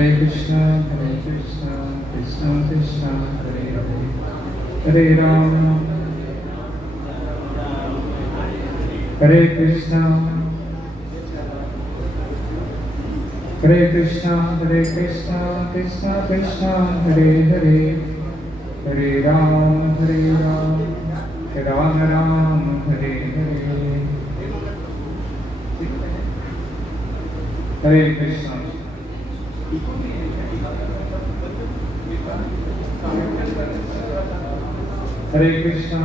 कृष्णा कृष्णा कृष्णा हरे हरे, हरे राम हरे कृष्णा कृष्णा कृष्णा कृष्णा हरे हरे, हरे राम राम राम हरे हरे, हरे कृष्णा। हरे कृष्णा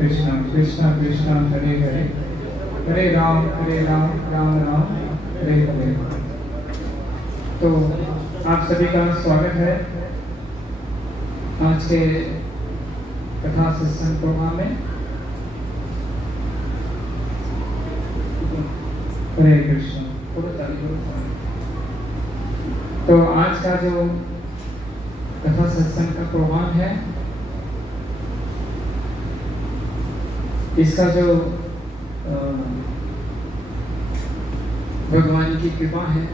कृष्णा कृष्णा कृष्णा हरे हरे, हरे राम राम राम हरे हरे। तो आप सभी का स्वागत है आज के कथा सत्संग प्रोग्राम में। हरे कृष्ण। तो आज का जो कथा सत्संग का प्रोग्राम है, इसका जो भगवान की कृपा है,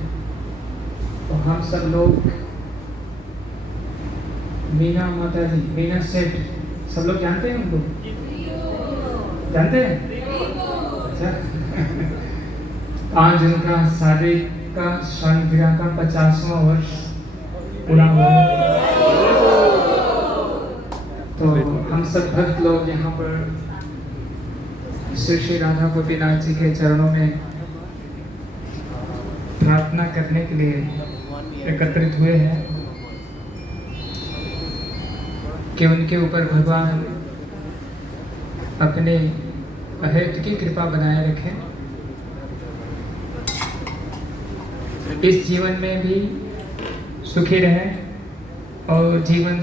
तो हम सब लोग मीना माता जी, मीना सेठ, सब लोग जानते हैं उनको? जानते हैं? अच्छा। आज उनका शादी का शादी का 50वां वर्ष पूरा हुआ। तो हम सब भक्त लोग यहाँ पर श्री राधा गोपीनाथ जी के चरणों में प्रार्थना करने के लिए एकत्रित हुए हैं कि उनके ऊपर भगवान अपने अहेतु की कृपा बनाए रखें, इस जीवन में भी सुखी रहें और जीवन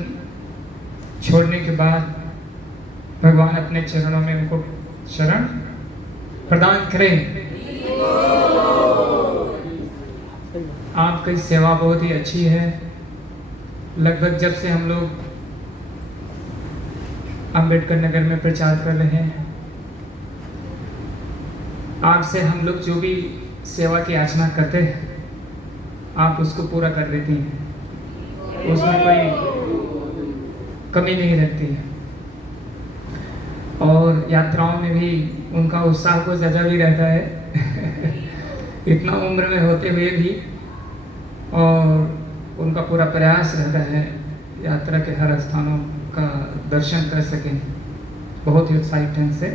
छोड़ने के बाद भगवान अपने चरणों में उनको शरण प्रदान करें। आपकी सेवा बहुत ही अच्छी है। लगभग जब से हम लोग अंबेडकर नगर में प्रचार कर रहे हैं, आपसे हम लोग जो भी सेवा की याचना करते हैं, आप उसको पूरा कर देती हैं, उसमें कोई कमी नहीं रहती है। और यात्राओं में भी उनका उत्साह कुछ ज़्यादा भी रहता है इतना उम्र में होते हुए भी, और उनका पूरा प्रयास रहता है यात्रा के हर स्थानों का दर्शन कर सकें बहुत ही उत्साहित ढंग से।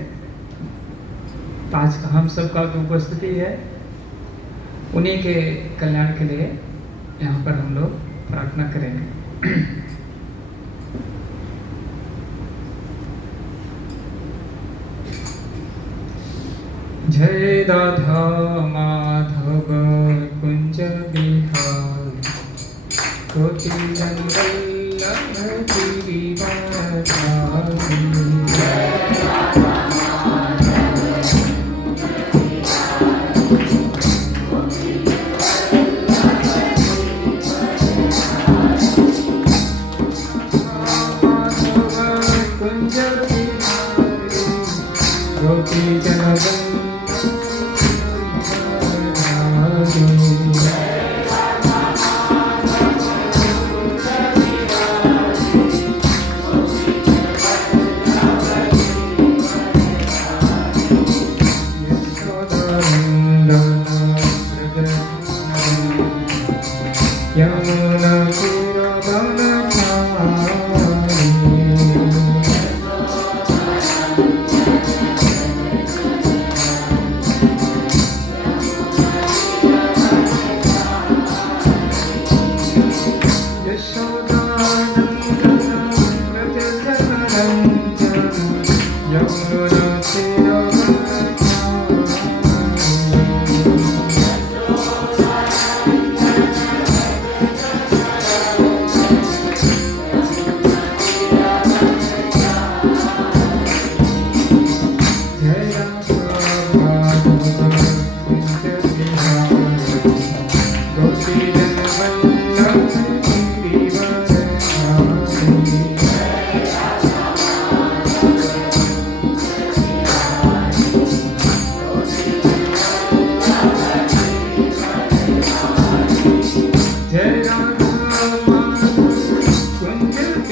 तो आज का हम सबका जो उपस्थिति है, उन्हीं के कल्याण के लिए यहाँ पर हम लोग प्रार्थना करेंगे। जय राधा माधव कुंज बिहारी, कोटि वल्लभ गिरिवाधारी।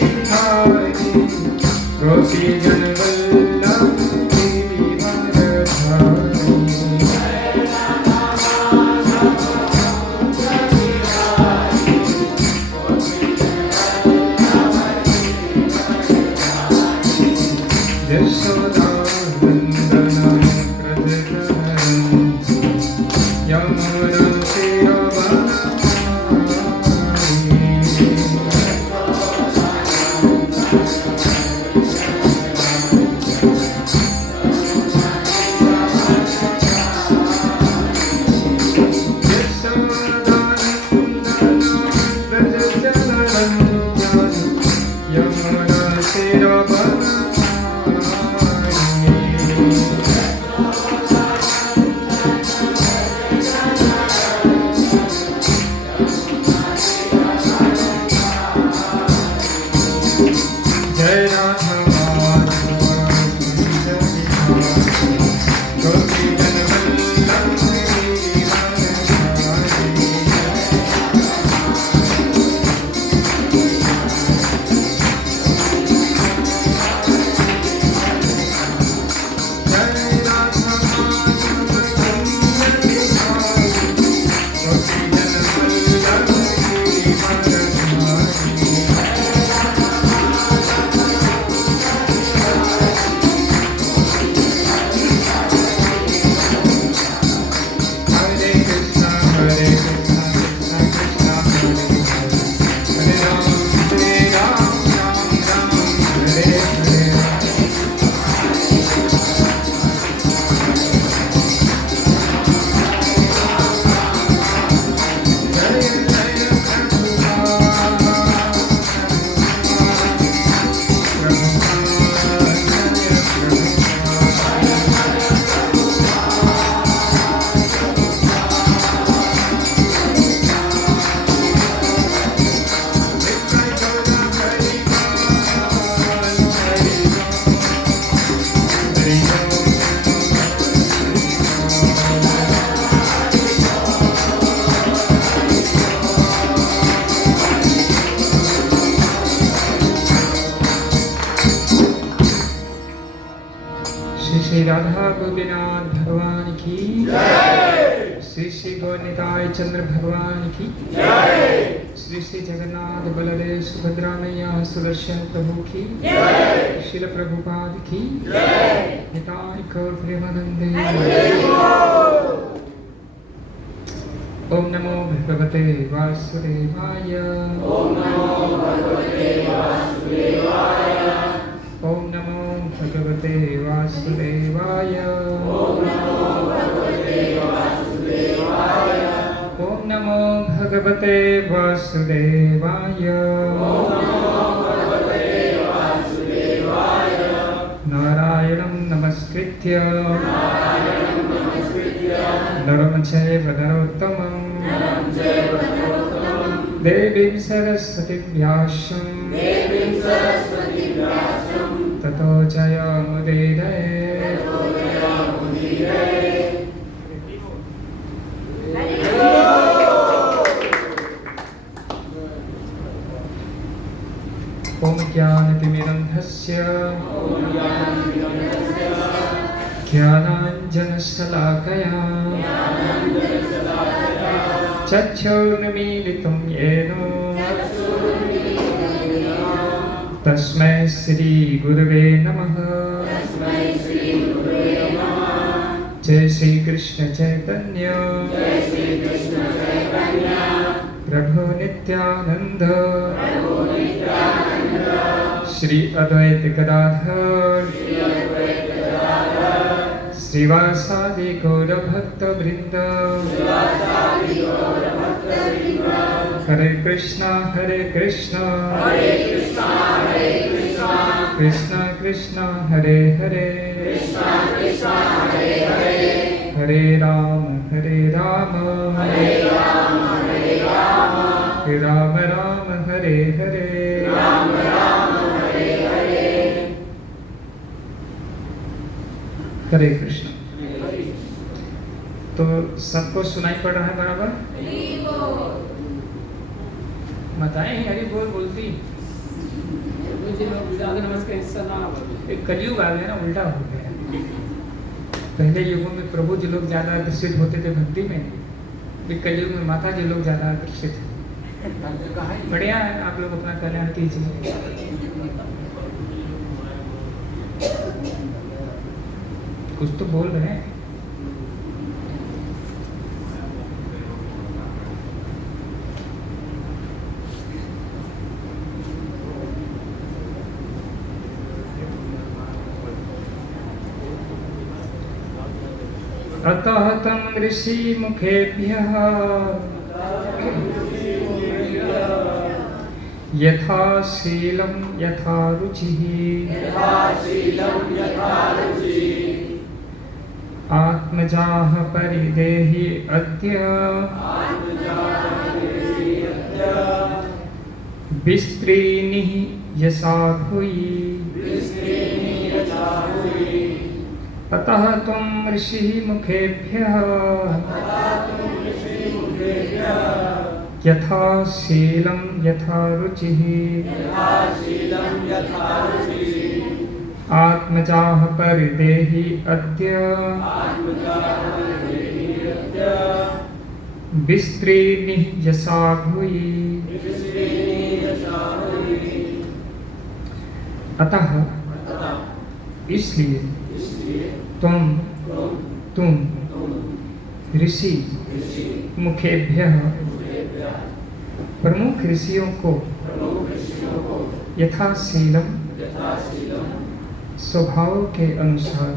बिहारी गोपी जन वल्लभ यशोदा नंदन व्रजधरं यमुना श्री राधा गोपीनाथ भगवान की जय। श्री श्री गौरनिताय चंद्र भगवान की जय। श्री श्री जगन्नाथ बलदेव सुभद्रा मैया सुदर्शन प्रभु की जय। श्रील प्रभुपाद की जय। निताय गौर प्रेमानंदे। ओम नमो भगवते वासुदेवाय। ओम नमो भगवते वासुदेवाय। ओम नमो भगवते वासुदेवाय। ओम नमो भगवते वासुदेवाय। ओम नमो भगवते वासुदेवाय। ओम नमो भगवते वासुदेवाय। नारायणं नमस्कृत्य नरं चैव नरोत्तमं देवीं सरस्वतीं व्यासं ततो जयमुदीरये। ओम ज्ञानतिमिरन्धस्य ज्ञानाञ्जनशलाकया चक्षुर्मीलितं येन तस्मै श्री गुरुवे नमः। जय श्री कृष्ण चैतन्य प्रभु नित्यानंद श्री अद्वैत गदाधर श्रीवासादि गौर भक्त वृंद। हरे कृष्णा कृष्णा कृष्णा हरे हरे हरे राम राम राम हरे हरे। हरे कृष्ण। तो सबको सुनाई पड़ रहा है बराबर? बताएं हरि बोल बोलती एक कलयुग आ गया ना, उल्टा हो गया। पहले युगों में प्रभु जी लोग ज़्यादा आकर्षित होते थे भक्ति में, फिर कलयुग में माता जी लोग ज़्यादा आकर्षित हैं। बढ़िया है, आप लोग अपना कल्याण कीजिए। कुछ तो बोल रहे हैं। अतः तम ऋषि मुखेभ्यः यथा शीलं यथा रुचिः आत्मजाः परिदेहि अद्य विस्त्रीणिः यशा भूयि अतः त्वं ऋषिः मुखेभ्यः यथा शीलं यथा रुचिः आत्मजाः परिदेहि अद्य विस्त्रीणिः यशा भूयि। अतः इसलिए तुम ऋषि मुखेभ्यः प्रमुख ऋषियों को यथाशीलम स्वभाव के अनुसार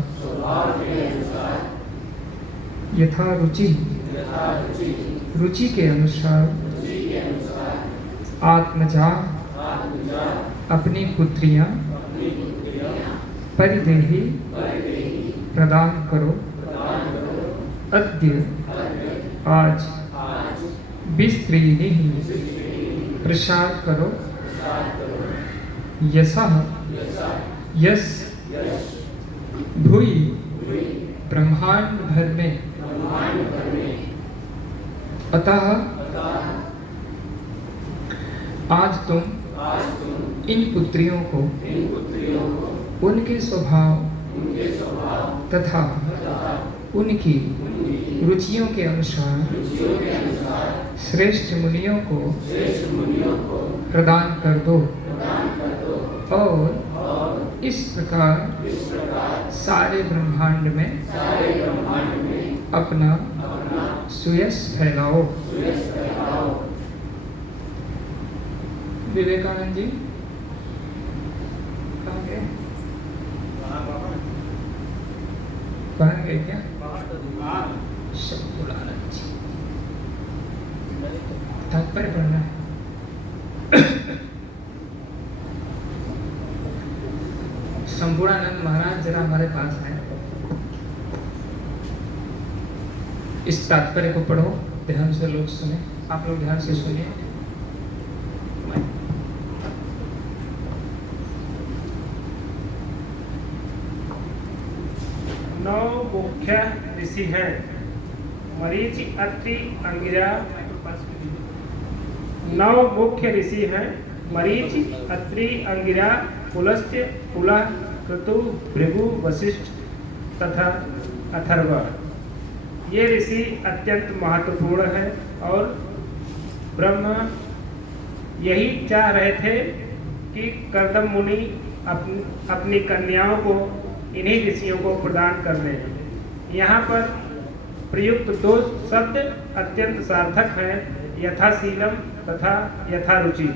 यथा रुचि रुचि के अनुसार आत्मजा अपनी पुत्रियां परिदेही प्रदान करो अद्य आज विस्त्रीणिः प्रसार करो यशः यश भूयि ब्रह्मांड भर में अतः आज तुम इन पुत्रियों को उनके स्वभाव तथा उनकी रुचियों के अनुसार श्रेष्ठ मुनियों को प्रदान कर दो और इस प्रकार सारे ब्रह्मांड में अपना सुयश फैलाओ। विवेकानंद जी कहाँ गए? बाहर गए क्या? शंभुरानंद जी तात्पर्य पढ़ना है। शंभुरानंद महाराज जरा हमारे पास है, इस तात्पर्य को पढ़ो, ध्यान से लोग सुने, आप लोग ध्यान से सुनिए। नौ मुख्य ऋषि हैं, मरीचि, अत्रि, अंगिरा। नौ मुख्य ऋषि हैं, मरीचि, अत्रि, अंगिरा, पुलस्त्य, पुलह, क्रतु, भृगु, वशिष्ठ तथा अथर्व। ये ऋषि अत्यंत महत्वपूर्ण हैं और ब्रह्मा यही चाह रहे थे कि कर्दम मुनि अपनी कन्याओं को इन्हीं ऋषियों को प्रदान कर दें। यहाँ पर प्रयुक्त दो शब्द अत्यंत सार्थक हैं, यथाशीलम तथा यथारुचि।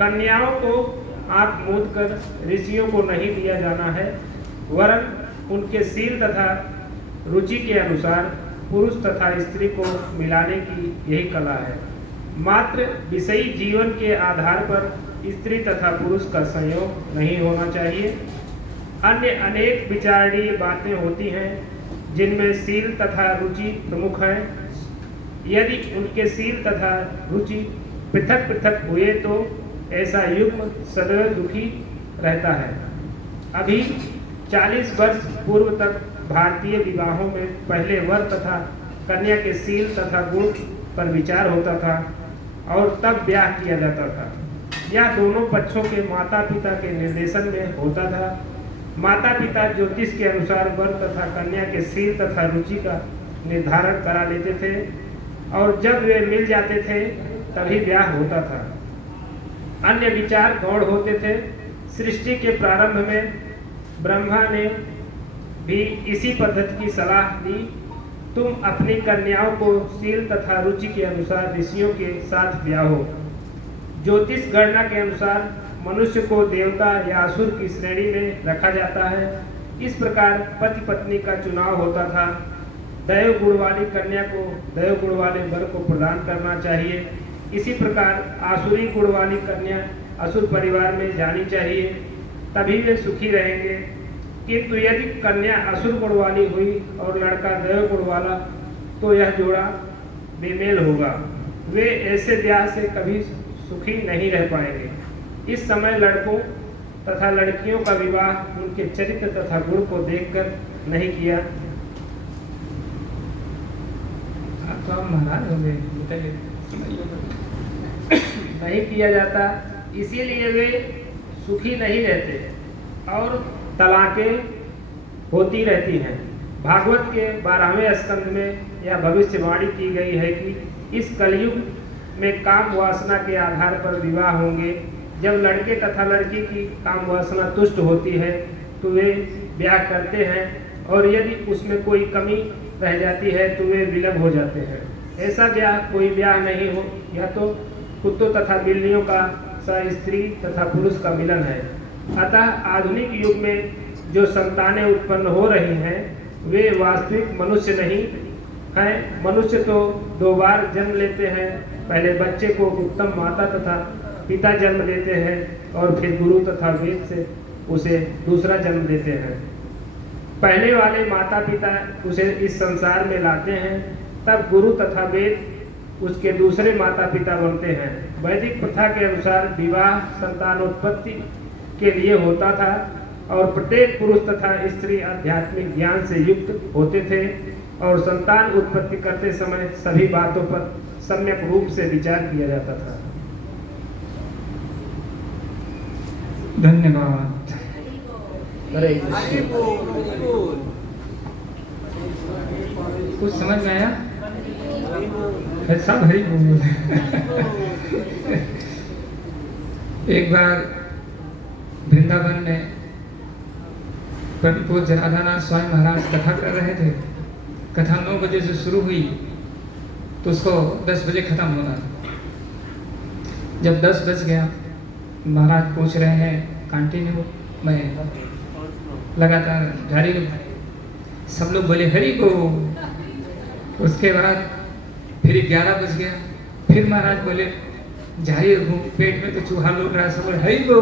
कन्याओं को आंख मूंद कर ऋषियों को नहीं दिया जाना है, वरन उनके शील तथा रुचि के अनुसार पुरुष तथा स्त्री को मिलाने की यही कला है। मात्र विषयी जीवन के आधार पर स्त्री तथा पुरुष का संयोग नहीं होना चाहिए। अन्य अनेक विचारणीय बातें होती हैं जिनमें शील तथा रुचि प्रमुख है। यदि उनके शील तथा रुचि पृथक पृथक हुए तो ऐसा युग्म सदैव दुखी रहता है। अभी 40 वर्ष पूर्व तक भारतीय विवाहों में पहले वर तथा कन्या के शील तथा गुण पर विचार होता था और तब ब्याह किया जाता था। यह दोनों पक्षों के माता पिता के निर्देशन में होता था। माता पिता ज्योतिष के अनुसार वर तथा कन्या के शील तथा रुचि का निर्धारण करा लेते थे और जब वे मिल जाते थे तभी ब्याह होता था। अन्य विचार गौड़ होते थे। सृष्टि के प्रारंभ में ब्रह्मा ने भी इसी पद्धति की सलाह दी। तुम अपनी कन्याओं को शील तथा रुचि के अनुसार ऋषियों के साथ ब्याहो। ज्योतिष गणना के अनुसार मनुष्य को देवता या असुर की श्रेणी में रखा जाता है। इस प्रकार पति पत्नी का चुनाव होता था। दैव गुण वाली कन्या को दैव गुण वाले वर को प्रदान करना चाहिए। इसी प्रकार आसुरी गुण वाली कन्या असुर परिवार में जानी चाहिए, तभी वे सुखी रहेंगे। किंतु यदि कन्या असुर गुण वाली हुई और लड़का दैव गुण वाला, तो यह जोड़ा बेमेल होगा। वे ऐसे ब्याह से कभी सुखी नहीं रह पाएंगे। इस समय लड़कों तथा लड़कियों का विवाह उनके चरित्र तथा गुण को देखकर नहीं किया। तो महाराज हो गए, नहीं किया जाता, इसीलिए वे सुखी नहीं रहते और तलाकें होती रहती हैं। भागवत के 12वें स्कंद में यह भविष्यवाणी की गई है कि इस कलयुग में काम वासना के आधार पर विवाह होंगे। जब लड़के तथा लड़की की काम वासना तुष्ट होती है तो वे ब्याह करते हैं और यदि उसमें कोई कमी रह जाती है तो वे विलंब हो जाते हैं। ऐसा ब्याह कोई ब्याह नहीं हो, यह तो कुत्तों तथा बिल्लियों का स्त्री तथा पुरुष का मिलन है। अतः आधुनिक युग में जो संतानें उत्पन्न हो रही हैं वे वास्तविक मनुष्य नहीं हैं। मनुष्य तो 2 बार जन्म लेते हैं। पहले बच्चे को उत्तम माता तथा पिता जन्म देते हैं और फिर गुरु तथा वेद से उसे दूसरा जन्म देते हैं। पहले वाले माता पिता उसे इस संसार में लाते हैं, तब गुरु तथा वेद उसके दूसरे माता पिता बनते हैं। वैदिक प्रथा के अनुसार विवाह संतानोत्पत्ति के लिए होता था और प्रत्येक पुरुष तथा स्त्री आध्यात्मिक ज्ञान से युक्त होते थे और संतान उत्पत्ति करते समय सभी बातों पर सम्यक रूप से विचार किया जाता था। धन्यवाद। हरे कुछ समझ में आया? सब हरी बोल। एक बार वृंदावन में परम पूज्य राधानाथ स्वामी महाराज कथा कर रहे थे। कथा 9 बजे से शुरू हुई तो उसको 10 बजे खत्म होना था। जब 10 बज गया महाराज पूछ रहे हैं कंटिन्यू में लगातार जारी। सब लोग बोले हरि को। उसके बाद फिर 11 बज गया, फिर महाराज बोले जारी रखूं, पेट में तो चूहा लौट रहा है, सब बोले हरि को।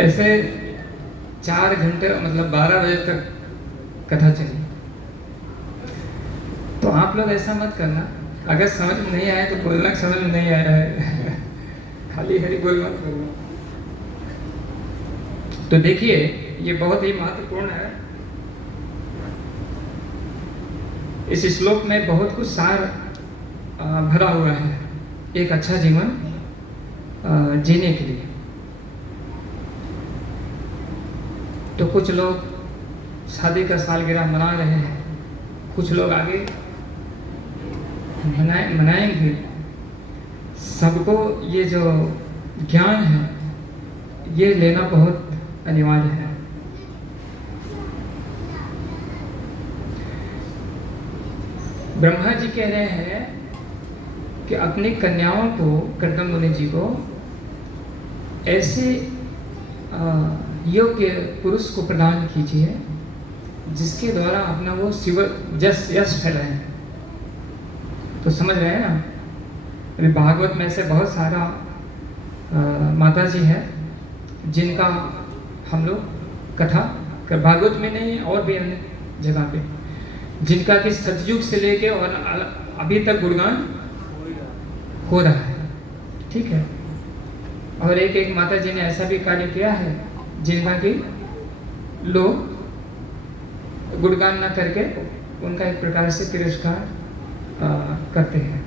ऐसे 4 घंटे मतलब 12 बजे तक कथा चली। तो आप लोग ऐसा मत करना, अगर समझ में नहीं आया तो बोलना समझ में नहीं आया है। खाली हरि बोल मत बोलना। तो देखिए ये बहुत ही महत्वपूर्ण है। इस श्लोक में बहुत कुछ सार भरा हुआ है एक अच्छा जीवन जीने के लिए। तो कुछ लोग शादी का सालगिरह मना रहे हैं, कुछ लोग आगे मनाएंगे। सबको ये जो ज्ञान है ये लेना बहुत अनिवार्य है। ब्रह्मा जी कह रहे हैं कि अपनी कन्याओं को, कर्दम मुनि जी को ऐसे योग्य पुरुष को प्रदान कीजिए जिसके द्वारा अपना वो शिव यश फैलाएं। तो समझ रहे हैं ना? अभी भागवत में से बहुत सारा माता जी है जिनका हम लोग कथा भागवत में नहीं और भी अन्य जगह पे, जिनका कि सतयुग से लेके और अभी तक गुणगान हो रहा है। ठीक है। और एक माता जी ने ऐसा भी कार्य किया है जिनका कि लोग गुणगान न करके उनका एक प्रकार से तिरस्कार करते हैं।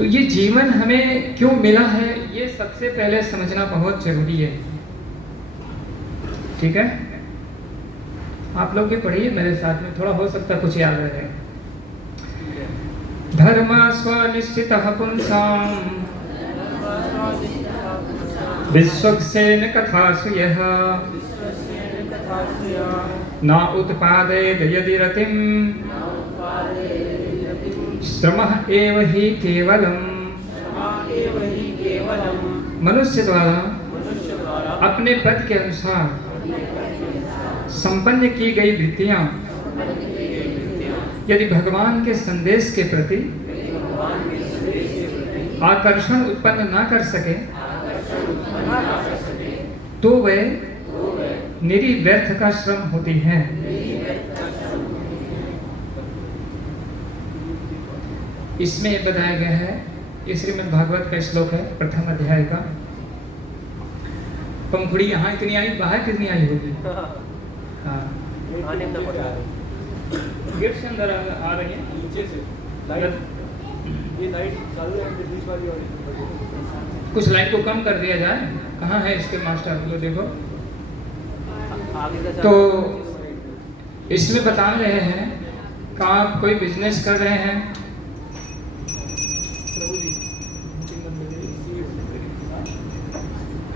तो ये जीवन हमें क्यों मिला है, ये सबसे पहले समझना बहुत जरूरी है। ठीक है, आप लोग भी पढ़िए मेरे साथ में, थोड़ा हो सकता है कुछ याद रहे। धर्म स्वनिश्चित पुंसाम विश्वक्सेन कथासु यः न उत्पादयेत् यदि रतिं श्रमः एव हि केवलम्। मनुष्य द्वारा अपने पद के अनुसार संपन्न की गई वृत्तियां यदि भगवान के संदेश के प्रति आकर्षण उत्पन्न ना कर सके तो वे निरी व्यर्थ का श्रम होती हैं। इसमें बताया गया है, ये श्रीमद् भागवत का श्लोक है, प्रथम अध्याय का। पंखुड़ी यहाँ इतनी आई, बाहर कितनी आई होगी? हाँ, गेट से अंदर आ रही है नीचे से ये लाइट चालू है, बीच वाली और कुछ लाइट को कम कर दिया जाए। कहाँ है इसके मास्टर, वो देखो। तो इसमें बता रहे हैं कि आप कोई बिजनेस कर रहे हैं,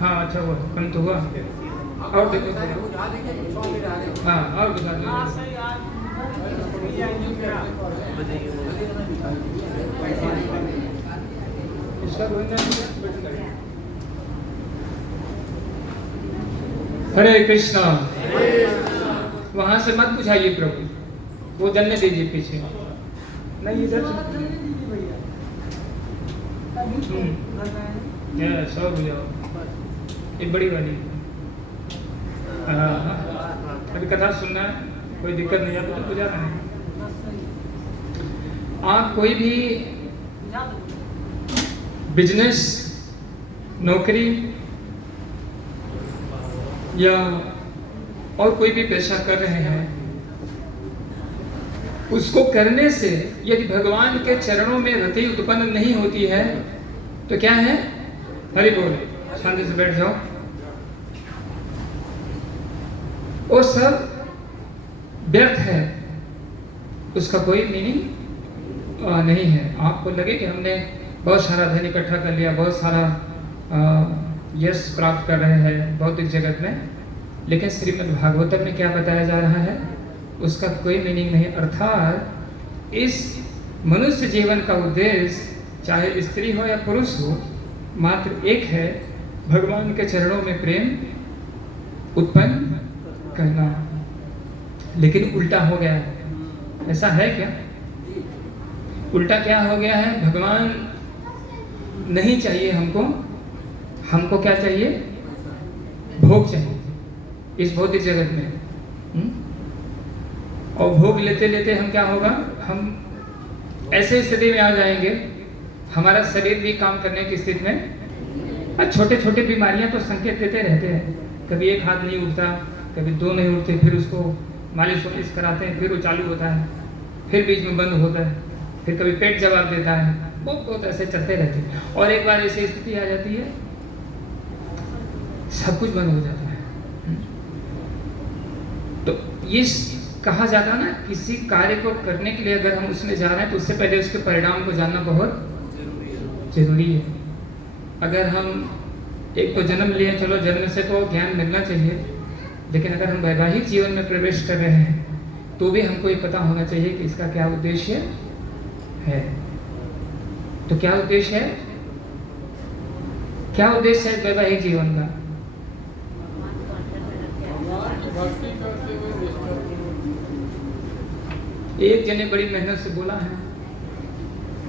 हाँ अच्छा हुआ, कम तो हुआ। और देखो, हाँ और दिखा दो। हरे कृष्णा। वहां से मत बुझाइए प्रभु, वो जलने दीजिए पीछे, नहीं इधर सौ बुझाओ, ये बड़ी वाली। हाँ, अभी कथा सुनना है, कोई दिक्कत नहीं है तो बुझा रहे हैं। आप कोई भी बिजनेस, नौकरी या और कोई भी पेशा कर रहे हैं, उसको करने से यदि भगवान के चरणों में रति उत्पन्न नहीं होती है तो क्या है? हरि बोल, शांति से बैठ जाओ। वो सब व्यर्थ है, उसका कोई मीनिंग नहीं है। आपको लगे कि हमने बहुत सारा धन इकट्ठा कर लिया, बहुत सारा यश प्राप्त कर रहे हैं भौतिक जगत में, लेकिन श्रीमद् भागवतम में क्या बताया जा रहा है, उसका कोई मीनिंग नहीं। अर्थात इस मनुष्य जीवन का उद्देश्य चाहे स्त्री हो या पुरुष हो, मात्र एक है, भगवान के चरणों में प्रेम उत्पन्न करना। लेकिन उल्टा हो गया है, ऐसा है क्या? उल्टा क्या हो गया है? भगवान नहीं चाहिए हमको, हमको क्या चाहिए? भोग चाहिए इस भौतिक जगत में। और भोग लेते लेते हम क्या होगा, हम ऐसे स्थिति में आ जाएंगे, हमारा शरीर भी काम करने की स्थिति में, और छोटे छोटे बीमारियां तो संकेत देते रहते हैं। कभी एक हाथ नहीं उठता, कभी दो नहीं उठते, फिर उसको मालिश वालिश कराते हैं, फिर वो चालू होता है, फिर बीच में बंद होता है, फिर कभी पेट जवाब देता है, बहुत ऐसे चलते रहते हैं। और एक बार ऐसी स्थिति आ जाती है, सब कुछ बंद हो जाता है। तो ये कहा जाता है ना, किसी कार्य को करने के लिए अगर हम उसमें जा रहे हैं तो उससे पहले उसके परिणाम को जानना बहुत जरूरी है। अगर हम एक तो जन्म लिए, चलो जन्म से तो ज्ञान मिलना चाहिए, लेकिन अगर हम वैवाहिक जीवन में प्रवेश कर रहे हैं तो भी हमको ये पता होना चाहिए कि इसका क्या उद्देश्य है। तो क्या उद्देश्य है? क्या उद्देश्य है वैवाहिक जीवन का? एक जने बड़ी मेहनत से बोला है,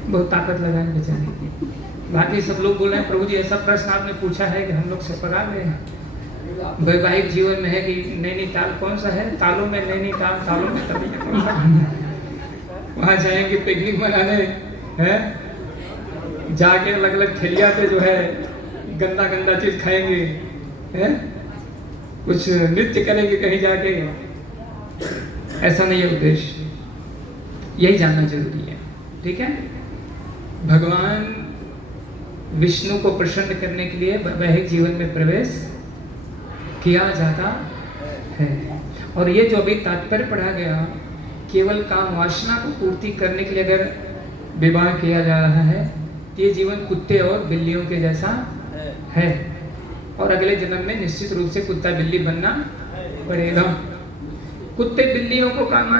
बहुत ताकत लगाए बेचारे, बाकी सब लोग बोल रहे हैं प्रभु जी ऐसा प्रश्न आपने पूछा है कि हम लोग से पका गए हैं। वैवाहिक जीवन में है कि नैनीताल कौन सा है, तालों में नैनीताल, तालों में तभी कौन सा वहाँ जाएंगे पिकनिक मनाने हैं, जाके अलग अलग ठेलिया पे जो है गंदा गंदा चीज खाएंगे हैं, कुछ नृत्य करेंगे कहीं जाके। ऐसा नहीं है उद्देश्य, यही जानना जरूरी है। ठीक है, भगवान विष्णु को प्रसन्न करने के लिए वैवाहिक जीवन में प्रवेश किया जाता है। और ये जो अभी तात्पर्य पढ़ा गया, केवल काम वासना को पूर्ति करने के लिए अगर विवाह किया जा रहा है, ये जीवन कुत्ते और बिल्लियों के जैसा है और अगले जन्म में निश्चित रूप से कुत्ता बिल्ली बनना पड़ेगा। कुत्ते बिल्लियों को काम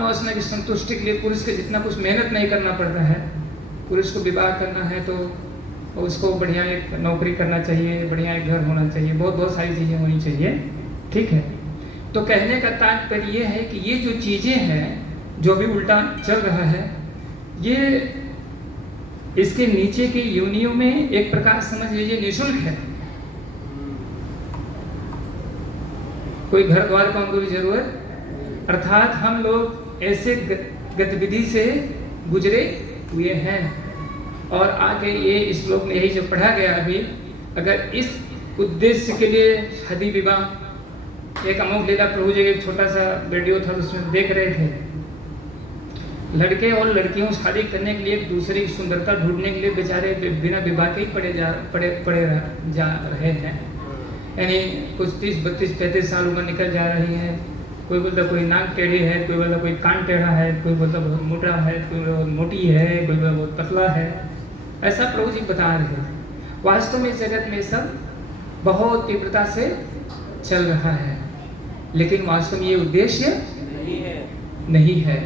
वासना की संतुष्टि के लिए पुरुष के जितना कुछ मेहनत नहीं करना पड़ता है। पुरुष को विवाह करना है तो उसको बढ़िया एक नौकरी करना चाहिए, बढ़िया एक घर होना चाहिए, बहुत सारी चीज़ें होनी चाहिए, ठीक है। तो कहने का तात्पर्य ये है कि ये जो चीज़ें हैं जो अभी उल्टा चल रहा है, ये इसके नीचे की योनियों में एक प्रकार समझ लीजिए निःशुल्क है। कोई घर द्वार का उनको भी जरूरत, अर्थात हम लोग ऐसे गतिविधि से गुजरे हुए हैं। और आगे ये श्लोक में यही जो पढ़ा गया अभी, अगर इस उद्देश्य के लिए शादी विवाह, एक अमोघ लीला प्रभु जी एक छोटा सा वीडियो था उसमें देख रहे थे, लड़के और लड़कियों शादी करने के लिए एक दूसरे की सुंदरता ढूंढने के लिए बेचारे बिना विवाह के ही पड़े जा रहे हैं। यानी कुछ 30, 32, 33 साल उम्र निकल जा रही है। कोई बोलता कोई नाक टेढ़ी है, कोई बोलता कोई कान टेढ़ा है, कोई बोलता बहुत मोटा है, कोई बहुत मोटी है, कोई बोलता बहुत पतला है। ऐसा प्रभु जी बता रहे थे। वास्तव में जगत में सब बहुत तीव्रता से चल रहा है, लेकिन वास्तव में ये उद्देश्य नहीं है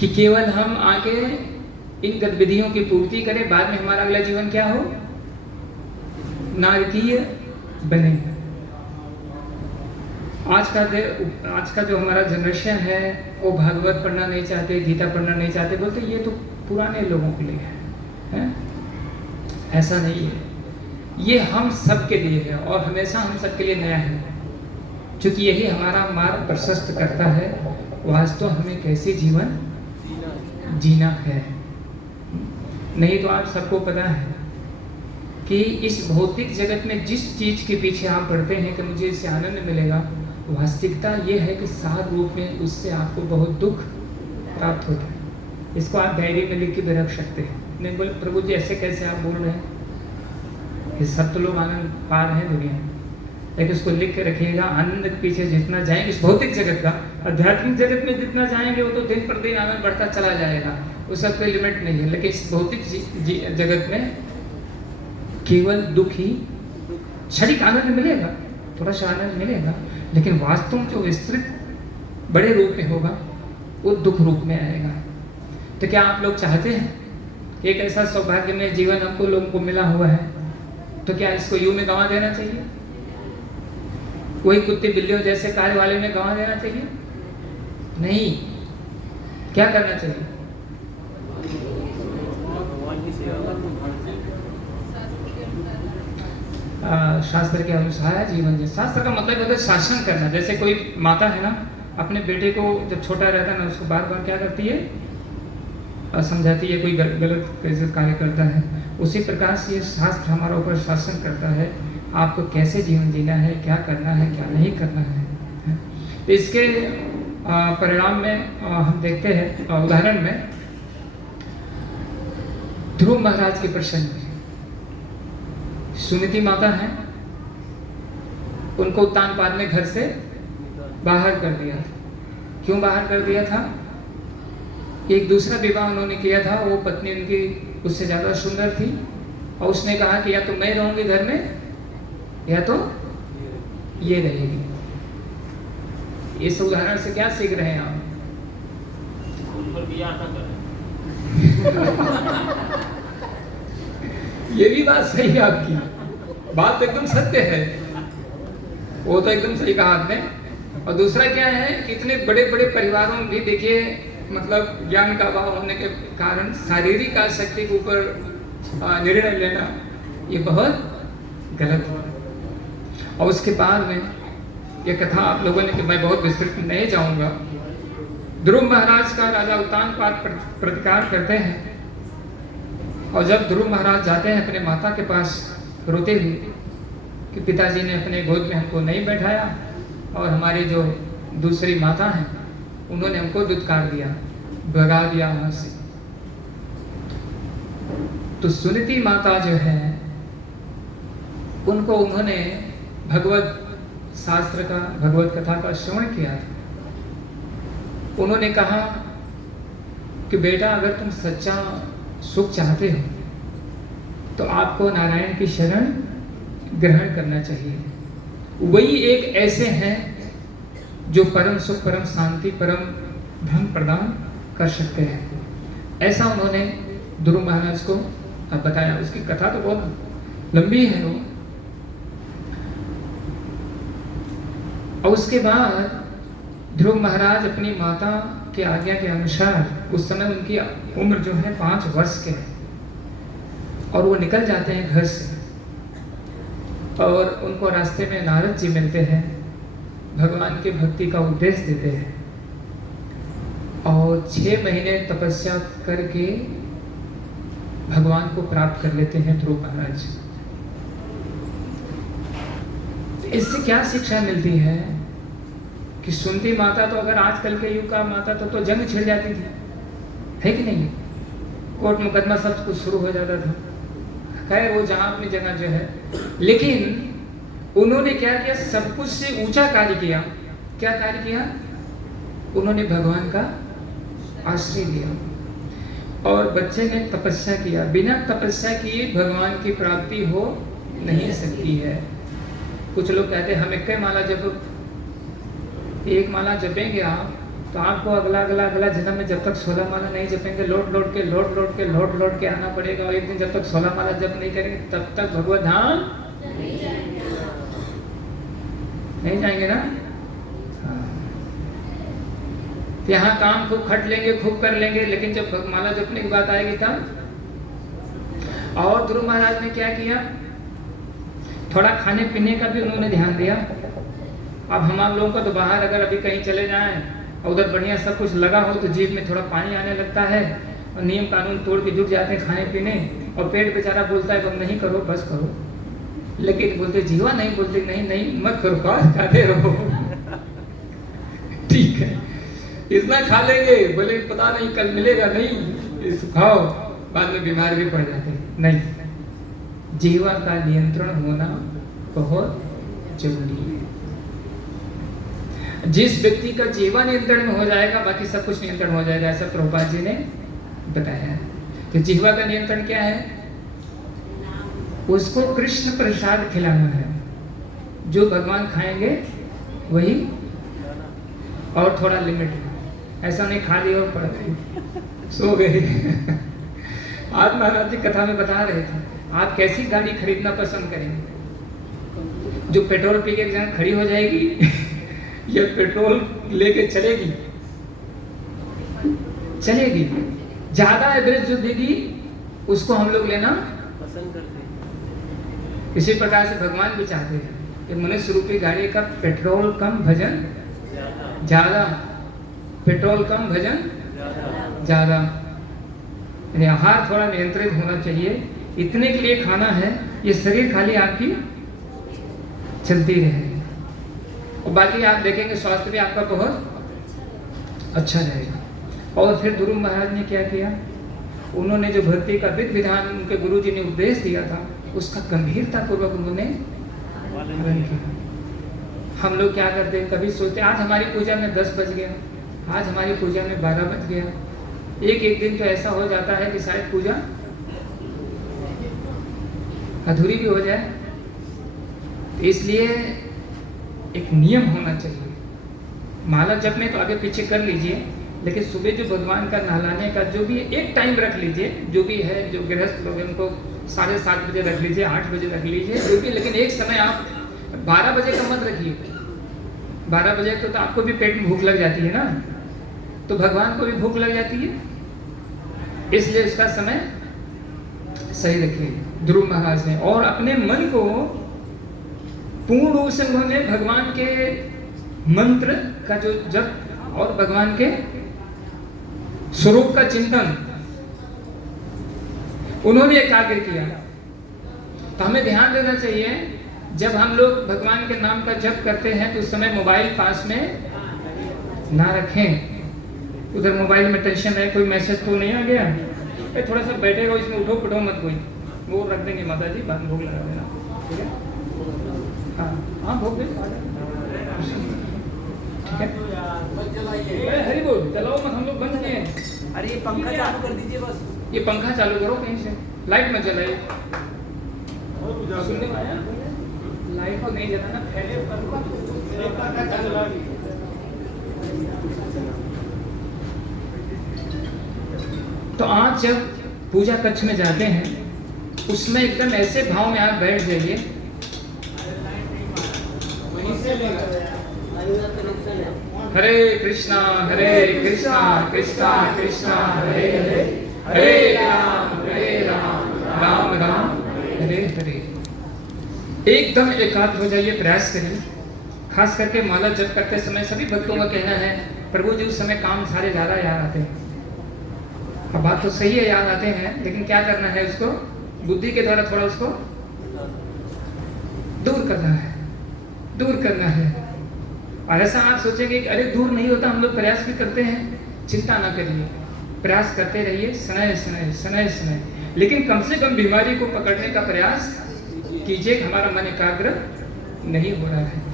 कि केवल हम आगे इन गतिविधियों की पूर्ति करें, बाद में हमारा अगला जीवन क्या हो, नारकीय बने। आज का जो हमारा जनरेशन है वो भागवत पढ़ना नहीं चाहते, गीता पढ़ना नहीं चाहते, बोलते ये तो पुराने लोगों के लिए है। ऐसा नहीं है, ये हम सब के लिए है और हमेशा हम सब के लिए नया है, क्योंकि यही हमारा मार्ग प्रशस्त करता है वास्तव हमें कैसे जीवन जीना है। नहीं तो आप सबको पता है कि इस भौतिक जगत में जिस चीज के पीछे आप पढ़ते हैं कि मुझे इससे आनंद मिलेगा, वास्तविकता ये है कि सार रूप में उससे आपको बहुत दुख प्राप्त होता है। इसको आप डायरी में लिख के भी रख सकते हैं। नहीं बोले प्रभु जी ऐसे कैसे आप बोल रहे हैं, ये सब तो लोग आनंद पा रहे हैं दुनिया में, लेकिन इसको लिख के रखिएगा। आनंद के पीछे जितना जाएंगे इस भौतिक जगत का, आध्यात्मिक जगत में जितना जाएंगे वो तो दिन पर दिन आनंद बढ़ता चला जाएगा, उसका कोई लिमिट नहीं है। लेकिन इस भौतिक जगत में केवल दुख ही, क्षणिक आनंद मिलेगा, थोड़ा सा आनंद मिलेगा, लेकिन वास्तव में जो विस्तृत बड़े रूप में होगा वो दुख रूप में आएगा। तो क्या आप लोग चाहते हैं एक ऐसा सौभाग्य में जीवन हमको लोगों को मिला हुआ है, तो क्या इसको यूं में गंवा देना चाहिए? वही कुत्ते बिल्लियों जैसे कार्य वाले में गंवा देना चाहिए? नहीं। क्या करना चाहिए? शास्त्र के अनुसार जीवन जी। शास्त्र का मतलब होता है शासन करना। जैसे कोई माता है ना, अपने बेटे को जब छोटा रहता है ना, उसको बार बार क्या करती है, समझाती है, कोई गलत कैसे कार्य करता है। उसी प्रकार से ये शास्त्र हमारा ऊपर शासन करता है, आपको कैसे जीवन जीना है, क्या करना है, क्या नहीं करना है। इसके परिणाम में हम देखते हैं, उदाहरण में ध्रुव महाराज के प्रसंग में सुनीति माता है, उनको उत्तानपाद ने घर से बाहर कर दिया था। क्यों बाहर कर दिया था? एक दूसरा विवाह उन्होंने किया था, वो पत्नी उनकी उससे ज्यादा सुंदर थी और उसने कहा कि या तो मैं रहूंगी घर में या तो ये रहेगी। इस उदाहरण से क्या सीख रहे हैं आप? ये भी बात सही है आपकी, बात एकदम सत्य है, वो तो एकदम सही कहा आपने। और दूसरा क्या है कि इतने बड़े बड़े परिवारों में भी देखिए, मतलब ज्ञान का अभाव होने के कारण शारीरिक आसक्ति के ऊपर निर्णय लेना ये बहुत गलत है। और उसके बाद में ये कथा आप लोगों ने, कि मैं बहुत विस्तृत नहीं जाऊंगा, ध्रुव महाराज का राजा उत्तानपाद प्रतिकार करते हैं और जब ध्रुव महाराज जाते हैं अपने माता के पास रोते हुए कि पिताजी ने अपने गोद में हमको नहीं बैठाया और हमारी जो दूसरी माता हैं उन्होंने हमको दुत्कार दिया, भगा दिया वहां से। तो सुनीति माता जो है उनको उन्होंने भगवत शास्त्र का, भगवत कथा का श्रवण किया था। उन्होंने कहा कि बेटा, अगर तुम सच्चा सुख चाहते हो तो आपको नारायण की शरण ग्रहण करना चाहिए। वही एक ऐसे हैं जो परम सुख, परम शांति, परम धन प्रदान कर सकते हैं। ऐसा उन्होंने ध्रुव महाराज को बताया। उसकी कथा तो बहुत लंबी है वो। और उसके बाद ध्रुव महाराज अपनी माता की आज्ञा के अनुसार, उस समय उनकी उम्र जो है 5 वर्ष के है, और वो निकल जाते हैं घर से। और उनको रास्ते में नारद जी मिलते हैं, भगवान की भक्ति का उपदेश देते हैं, और 6 महीने तपस्या करके भगवान को प्राप्त कर लेते हैं ध्रुव महाराज। इससे क्या शिक्षा मिलती है कि सुनती माता तो, अगर आजकल के युग का माता तो जंग छिड़ जाती थी, है कि नहीं? कोर्ट मुकदमा सब कुछ शुरू हो जाता था। खैर वो जहां अपनी जगह जो है, लेकिन उन्होंने क्या किया? सब कुछ से ऊंचा कार्य किया। क्या कार्य किया? उन्होंने भगवान का आश्रय लिया। और बच्चे ने तपस्या किया। बिना तपस्या किए भगवान की प्राप्ति हो नहीं सकती है। कुछ लोग कहते हैं हम एक माला जप, एक माला जपेंगे आप तो आपको अगला जन्म में जब तक 16 माला नहीं जपेंगे, लौट के आना पड़ेगा। और एक दिन जब तक 16 माला जप नहीं करेंगे तब तक भगवत धाम नहीं जाएंगे ना। हाँ। यहाँ काम खूब खट लेंगे, खूब कर लेंगे, लेकिन जब माला जपने की बात आएगी तब। और ध्रुव महाराज ने क्या किया? थोड़ा खाने पीने का भी उन्होंने ध्यान दिया। अब हम लोगों को तो बाहर अगर अभी कहीं चले जाएं और उधर बढ़िया सब कुछ लगा हो तो जीभ में थोड़ा पानी आने लगता है और नियम कानून तोड़ के जुट जाते हैं खाने पीने, और पेट बेचारा बोलता है अब नहीं करो, बस करो। लेकिन बोलते जीवा नहीं, बोलते नहीं मत करो, खाते रहो। ठीक है, इतना खा लेंगे, बोले पता नहीं कल मिलेगा नहीं, खाओ, बाद में बीमार भी पड़ जाते हैं। नहीं, जीवा का नियंत्रण होना बहुत जरूरी है। जिस व्यक्ति का जीवा नियंत्रण में हो जाएगा बाकी सब कुछ नियंत्रण हो जाएगा, ऐसा प्रभुपाद जी ने बताया। तो जीवा का नियंत्रण क्या है? उसको कृष्ण प्रसाद खिलाना है। जो भगवान खाएंगे वही, और थोड़ा लिमिट में। ऐसा नहीं खा लिया और पड़ गए, सो गए। आज महाराज जी कथा में बता रहे थे, आप कैसी गाड़ी खरीदना पसंद करेंगे? जो पेट्रोल पी के एक जगह खड़ी हो जाएगी या पेट्रोल लेके चलेगी? ज्यादा एवरेज जो देगी उसको हम लोग लेना पसंद करते हैं। इसी प्रकार से भगवान भी चाहते हैं कि मनुष्य रूपी गाड़ी का पेट्रोल कम भजन ज्यादा, पेट्रोल कम भजन ज्यादा। यानी आहार थोड़ा नियंत्रित होना चाहिए। इतने के लिए खाना है, ये शरीर खाली आपकी चलती रहे, और बाकी आप देखेंगे स्वास्थ्य भी आपका बहुत अच्छा रहेगा। और फिर ध्रुव महाराज ने क्या किया? उन्होंने जो भक्ति का विधि विधान उनके गुरु जी ने उपदेश दिया था उसका गंभीरता पूर्वक उन्होंने पालन किया। हम लोग क्या करते हैं, कभी सोचते आज हमारी पूजा में 10 बज गया, आज हमारी पूजा में 12 बज गया। एक दिन तो ऐसा हो जाता है कि शायद पूजा अधूरी भी हो जाए। इसलिए एक नियम होना चाहिए। माला जप में तो आगे पीछे कर लीजिए, लेकिन सुबह जो भगवान का नहलाने का जो भी एक टाइम रख लीजिए, जो भी है, जो गृहस्थ लोग हैं उनको 7:30 बजे रख लीजिए, 8 बजे रख लीजिए, जो भी, लेकिन एक समय आप 12 बजे का मत रखिए। 12 बजे तो आपको भी पेट में भूख लग जाती है ना, तो भगवान को भी भूख लग जाती है, इसलिए इसका समय सही रखिए ध्रुव महाराज ने। और अपने मन को पूर्ण रूप से उन्होंने भगवान के मंत्र का जो जप और भगवान के स्वरूप का चिंतन उन्होंने एकाग्र किया। तो हमें ध्यान देना चाहिए, जब हम लोग भगवान के नाम का जप करते हैं तो उस समय मोबाइल पास में ना रखें। उधर मोबाइल में टेंशन है, कोई मैसेज तो नहीं आ गया, ये थोड़ा सा बैठेगा, इसमें उठो पिठो मत कोई, वो रख देंगे माता जी, बाद में भोग लगा देना, ठीक है? हाँ हाँ, भोग दे, ठीक है? हरी बोल, चलाओ मत, हम लोग बंद किए हैं। अरे ये पंखा चालू कर दीजिए बस। ये पंखा चालू करो कहीं से, लाइट मत जलाइए। सुनने में आया? लाइट को नहीं जलाना, फैले तो आप जब पूजा कक्ष में जाते हैं, उसमें एकदम ऐसे भाव में आप बैठ जाइए, हरे कृष्णा कृष्णा कृष्णा हरे हरे, हरे राम राम राम हरे हरे। एकदम एकाग्र हो जाइए, प्रयास करिए। खास करके माला जप करते समय सभी भक्तों का कहना है, प्रभु जी उस समय काम सारे ज्यादा याद आते हैं। अब बात तो सही है, याद आते हैं, लेकिन क्या करना है, उसको बुद्धि के द्वारा थोड़ा उसको दूर करना है, दूर करना है। और ऐसा आप सोचेंगे कि अरे दूर नहीं होता, हम लोग प्रयास भी करते हैं, चिंता ना करिए, प्रयास करते रहिए, समय समय समय समय, लेकिन कम से कम बीमारी को पकड़ने का प्रयास कीजिए। हमारा मन एकाग्र नहीं हो रहा है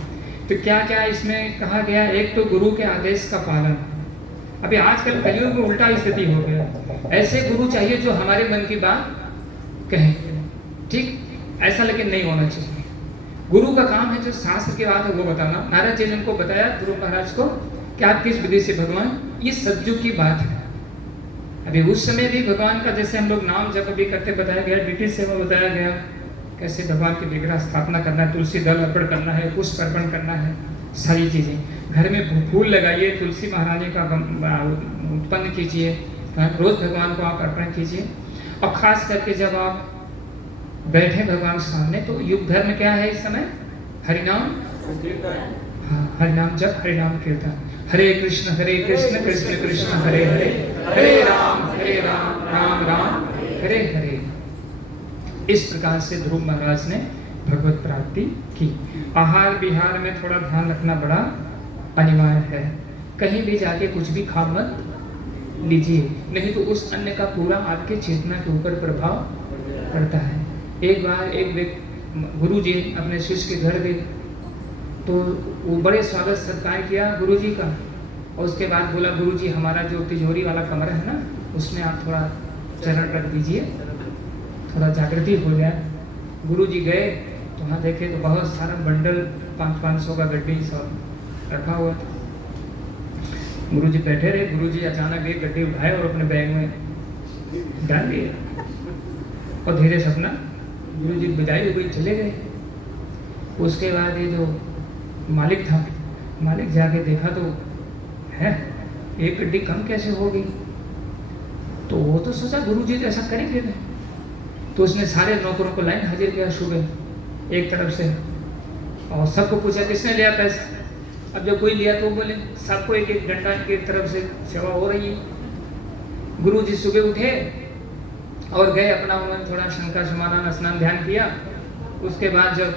तो क्या क्या इसमें कहा गया, एक तो गुरु के आदेश का पालन। अभी आजकल कलयुग में उल्टा स्थिति हो गया, ऐसे गुरु चाहिए जो हमारे मन की बात कहें, ठीक? ऐसा लेकिन नहीं होना चाहिए। गुरु का काम है जो शास्त्र की बात है वो बताना। नारद जी ने उनको बताया, ध्रुव महाराज को, कि आप किस विधि से भगवान, ये सतयुग की बात है। अभी उस समय भी भगवान का जैसे हम लोग नाम जप भी करते बताया गया, डिटेल से वो बताया गया कैसे भगवान की विग्रह स्थापना करना है, तुलसी दल अर्पण करना है, पुष्प अर्पण करना है, सारी चीजें। घर में फूल लगाइए, तुलसी महारानी का उत्पन्न कीजिए, रोज भगवान को आप अर्पण कीजिए। और खास करके जब आप बैठे भगवान सामने, तो युग धर्म क्या है इस समय? हरिनाम, हाँ, हरिनाम जप, हरिनाम कीर्तन। हरे कृष्ण कृष्ण कृष्ण हरे हरे, हरे राम राम राम हरे हरे। इस प्रकार से ध्रुव महाराज ने भगवत प्राप्ति की। आहार विहार में थोड़ा ध्यान रखना बड़ा अनिवार्य है। कहीं भी जाके कुछ भी खा मत लीजिए, नहीं तो उस अन्न का पूरा आपके चेतना के ऊपर प्रभाव पड़ता है। एक बार एक गुरु जी अपने शिष्य के घर गए, तो वो बड़े स्वागत सत्कार किया गुरु जी का, और उसके बाद बोला, गुरु जी हमारा जो तिजोरी वाला कमरा है ना, उसमें आप थोड़ा चरण रख दीजिए, थोड़ा जागृति हो जाए। गुरु जी गए तो वहाँ देखे तो बहुत सारा बंडल 500 का गड्डी सब रखा हुआ था। गुरु जी बैठे रहे, गुरु जी अचानक एक गड्डी उठाए और अपने बैग में डाल दिए, और धीरे से अपना गुरु जी बिदाई हो गई, चले गए। उसके बाद ये जो मालिक था, मालिक जाके देखा तो है एक गड्डी कम कैसे हो गई, तो वो तो सोचा गुरु जी तो ऐसा करेंगे नहीं, तो उसने सारे नौकरों को लाइन हाजिर किया सुबह एक तरफ से, और सबको पूछा किसने लिया पैसा। अब जब कोई लिया तो बोले, सबको एक एक डंडा की तरफ से सेवा हो रही है। गुरु जी सुबह उठे और गए अपना, उन्होंने थोड़ा शंका समाधान स्नान ध्यान किया। उसके बाद जब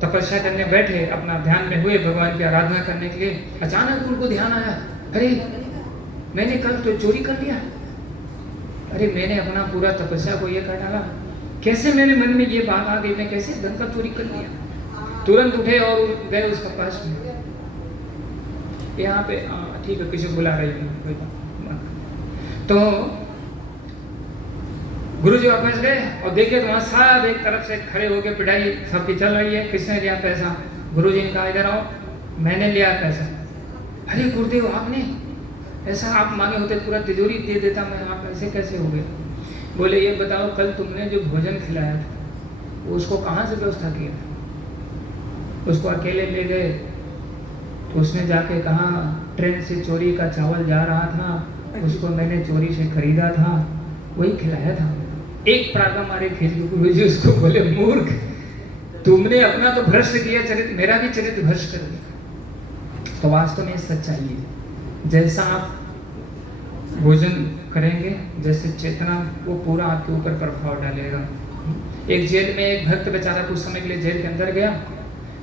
तपस्या करने बैठे, अपना ध्यान में हुए, भगवान की आराधना करने के लिए, अचानक उनको ध्यान आया, अरे मैंने कल तो चोरी कर लिया, अरे मैंने अपना पूरा तपस्या को ये कर डाला, कैसे मेरे मन में ये बात आ गई, मैं कैसे धन का चोरी कर लिया। तुरंत उठे और गए उसके पास में, यहाँ पे ठीक है, किसी को बुला रही हूँ। तो गुरु जी वापस गए और देखे तो वहाँ सब एक तरफ से खड़े होकर पिटाई सबकी चल रही है, किसने लिया पैसा। गुरु जी ने कहा, इधर आओ, मैंने लिया पैसा। अरे गुरुदेव आपने ऐसा, आप मांगे होते पूरा तिजोरी दे देता मैं, आप ऐसे कैसे हो गए। बोले ये बताओ, कल तुमने जो भोजन खिलाया था उसको कहाँ से व्यवस्था किया। उसको अकेले ले गए तो उसने जाके कहा ट्रेन से चोरी का चावल जा रहा था, उसको मैंने चोरी से खरीदा था, वही खिलाया था। एक पड़ाका मारे खींच के गुरु जी उसको बोले, मूर्ख, तुमने अपना तो भ्रष्ट किया चरित्र, मेरा भी चरित्र भ्रष्ट कर दिया। तो वास्तव में सच्चाई है, जैसा आप भोजन करेंगे, जैसे चेतना, वो पूरा आपके ऊपर प्रभाव डालेगा। एक जेल में एक भक्त बेचारा कुछ समय के लिए जेल के अंदर गया,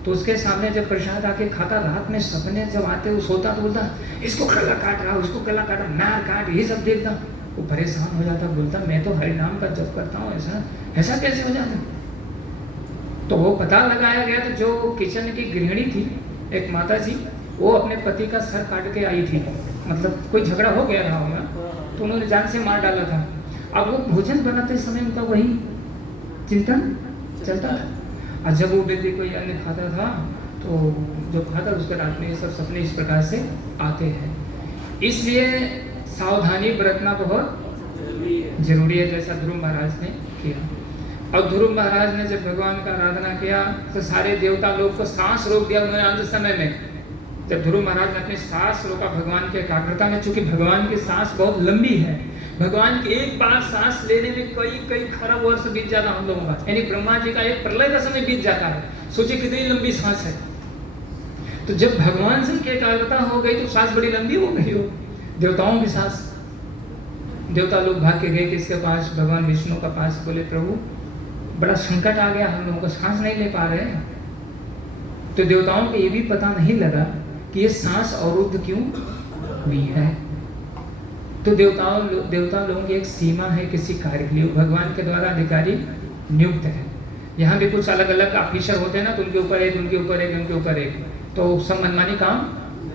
तो उसके सामने जब प्रसाद आके खाता, रात में सपने जब आते, वो सोता तो बोलता, इसको गला काट रहा, उसको गला काट रहा, मार काट, ये सब देखता। वो परेशान हो जाता, बोलता मैं तो हरि नाम का जप करता हूँ, ऐसा ऐसा कैसे हो जाता। तो वो पता लगाया गया, तो जो किचन की गृहिणी थी एक माता जी, वो अपने पति का सर काट के आई थी, मतलब कोई झगड़ा हो गया रहा होगा तो उन्होंने जान से मार डाला था। अब वो भोजन बनाते समय उनका वही चिंतन चलता था, और जब वो व्यक्ति कोई अन्य खाता था तो जो खाता उसके रात में ये सब सपने इस प्रकार से आते हैं। इसलिए सावधानी बरतना बहुत जरूरी है, जैसा ध्रुव महाराज ने किया। और ध्रुव महाराज ने जब भगवान का आराधना किया तो सारे देवता लोग को सांस रोक दिया उन्होंने अंत समय में। जब ध्रुव महाराज ने अपनी सांस रोका भगवान की एकाग्रता में, चूंकि भगवान की सांस बहुत लंबी है, भगवान की एक बार सांस लेने में कई कई खरब वर्ष बीत जाता हम लोगों का, यानी ब्रह्मा जी का एक प्रलय का समय बीत जाता है। सोचिए कितनी लंबी सांस है। तो जब भगवान से की एकाग्रता हो गई तो सांस बड़ी लंबी हो गई हो। देवताओं की सांस, देवता लोग भाग के गए किसके पास, भगवान विष्णु का पास, बोले प्रभु बड़ा संकट आ गया, हम लोगों को सांस नहीं ले पा रहे हैं। तो देवताओं को ये भी पता नहीं लगा कि ये सांस अवरुद्ध क्यों हुई है। तो देवता लोगों की एक सीमा है किसी कार्य के लिए, भगवान के द्वारा अधिकारी नियुक्त है। यहाँ भी कुछ अलग अलग ऑफिसर होते हैं ना, तो उनके ऊपर एक, उनके ऊपर एक, उनके ऊपर एक, तो सब मनमानी काम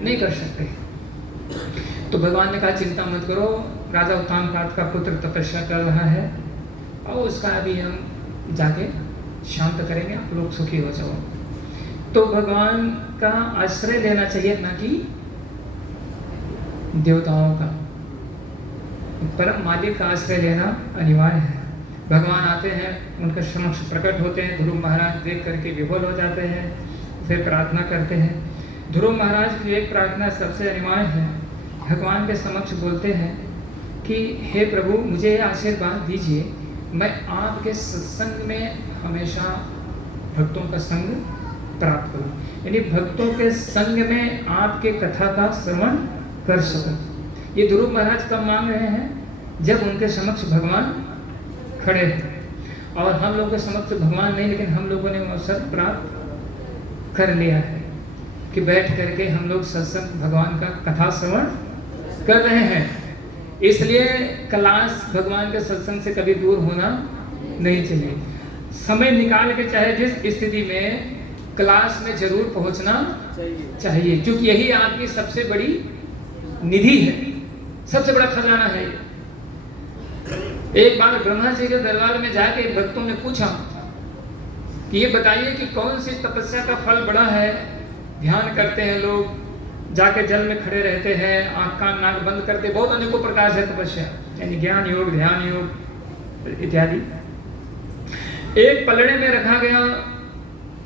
नहीं कर सकते। तो भगवान ने कहा चिंता मत करो, राजा उत्तानपाद का पुत्र तपस्या कर रहा है और उसका अभी हम जाके शांत करेंगे, आप लोग सुखी हो जाओ। तो भगवान का आश्रय लेना चाहिए, ना कि देवताओं का। परम मालिक का आश्रय लेना अनिवार्य है। भगवान आते हैं, उनके समक्ष प्रकट होते हैं, ध्रुव महाराज देख करके विभोर हो जाते हैं, फिर प्रार्थना करते हैं। ध्रुव महाराज की एक प्रार्थना सबसे अनिवार्य है, भगवान के समक्ष बोलते हैं कि हे प्रभु मुझे आशीर्वाद दीजिए, मैं आपके सत्संग में हमेशा भक्तों का संग प्राप्त करूं, यानी भक्तों के संग में आपके कथा का श्रवण कर सकूं। ये ध्रुव महाराज कब मांग रहे हैं, जब उनके समक्ष भगवान खड़े हैं। और हम लोग के समक्ष भगवान नहीं, लेकिन हम लोगों ने अवसर प्राप्त कर लिया है कि बैठ करके हम लोग सत्संग भगवान का कथा श्रवण कर रहे हैं। इसलिए क्लास भगवान के सत्संग से कभी दूर होना नहीं चाहिए। समय निकाल के चाहे जिस स्थिति में क्लास में जरूर पहुंचना चाहिए, क्योंकि यही आपकी सबसे बड़ी निधि है, सबसे बड़ा खजाना है। एक बार ब्रह्मा जी के दरबार में जाके भक्तों ने पूछा कि ये बताइए कि कौन सी तपस्या का फल बड़ा है। ध्यान करते हैं लोग, जाके जल में खड़े रहते हैं, आंख कान नाक बंद करते, बहुत अनेकों प्रकार से तपस्या, यानी ज्ञान योग, ध्यान योग इत्यादि। एक पलड़े में रखा गया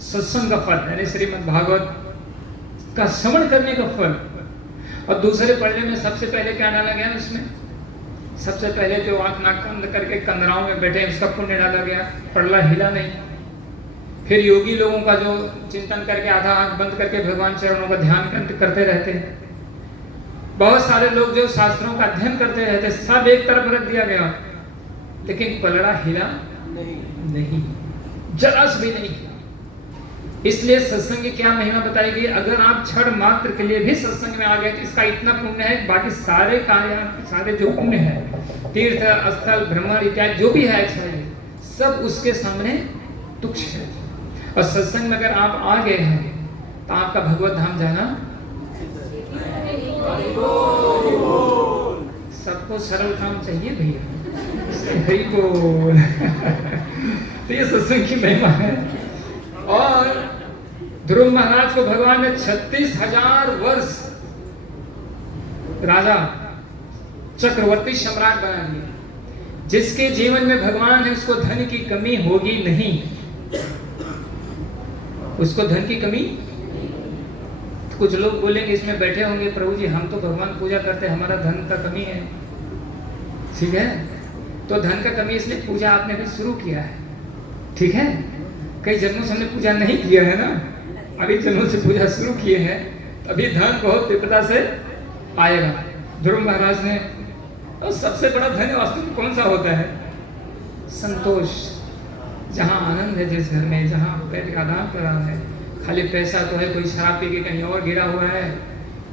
सत्संग का फल, यानी श्रीमद् भागवत का श्रवण करने का फल, और दूसरे पलड़े में सबसे पहले क्या डाला गया उसमें, सबसे पहले जो आंख नाक बंद करके कंदराओं में बैठे उसका पुण्य डाला गया, पलड़ा हिला नहीं। फिर योगी लोगों का जो चिंतन करके आधा आंख बंद करके भगवान चरणों का ध्यान करते रहते हैं। बहुत सारे लोग जो शास्त्रों का अध्ययन करते रहते, सब एक तरफ रख दिया गया, लेकिन पलड़ा हिला नहीं, जरा सा भी नहीं। इसलिए सत्संग की क्या महिमा बताई गई, अगर आप क्षण मात्र के लिए भी सत्संग में आ गए तो इसका इतना पुण्य है, बाकी सारे कार्य, सारे जो पुण्य है, तीर्थ स्थल भ्रमण इत्यादि जो भी है अच्छा है, सब उसके सामने तुच्छ है। और सत्संग में अगर आप आ गए हैं तो आपका भगवत धाम जाना, सबको सरल काम चाहिए भैया, हरि बोल। तो ये सत्संग की महिमा है। और ध्रुव महाराज को भगवान ने 36,000 वर्ष राजा चक्रवर्ती सम्राट बना दिया। जिसके जीवन में भगवान है उसको धन की कमी होगी नहीं, उसको धन की कमी। कुछ लोग बोलेंगे इसमें बैठे होंगे, प्रभु जी हम तो भगवान पूजा करते हैं, हमारा धन का कमी है। ठीक है, तो धन का कमी इसलिए पूजा आपने भी शुरू किया है, ठीक है। कई जन्मों से हमने पूजा नहीं किया है ना, अभी जन्मों से पूजा शुरू किए हैं, अभी धन बहुत विपदा से आएगा। ध्रुव महाराज ने, और सबसे बड़ा धन वास्तव में कौन सा होता है, संतोष। जहाँ आनंद है जिस घर में, जहाँ पेट का आराम प्रदान है, खाली पैसा तो है, कोई शराब पी के कहीं और गिरा हुआ है,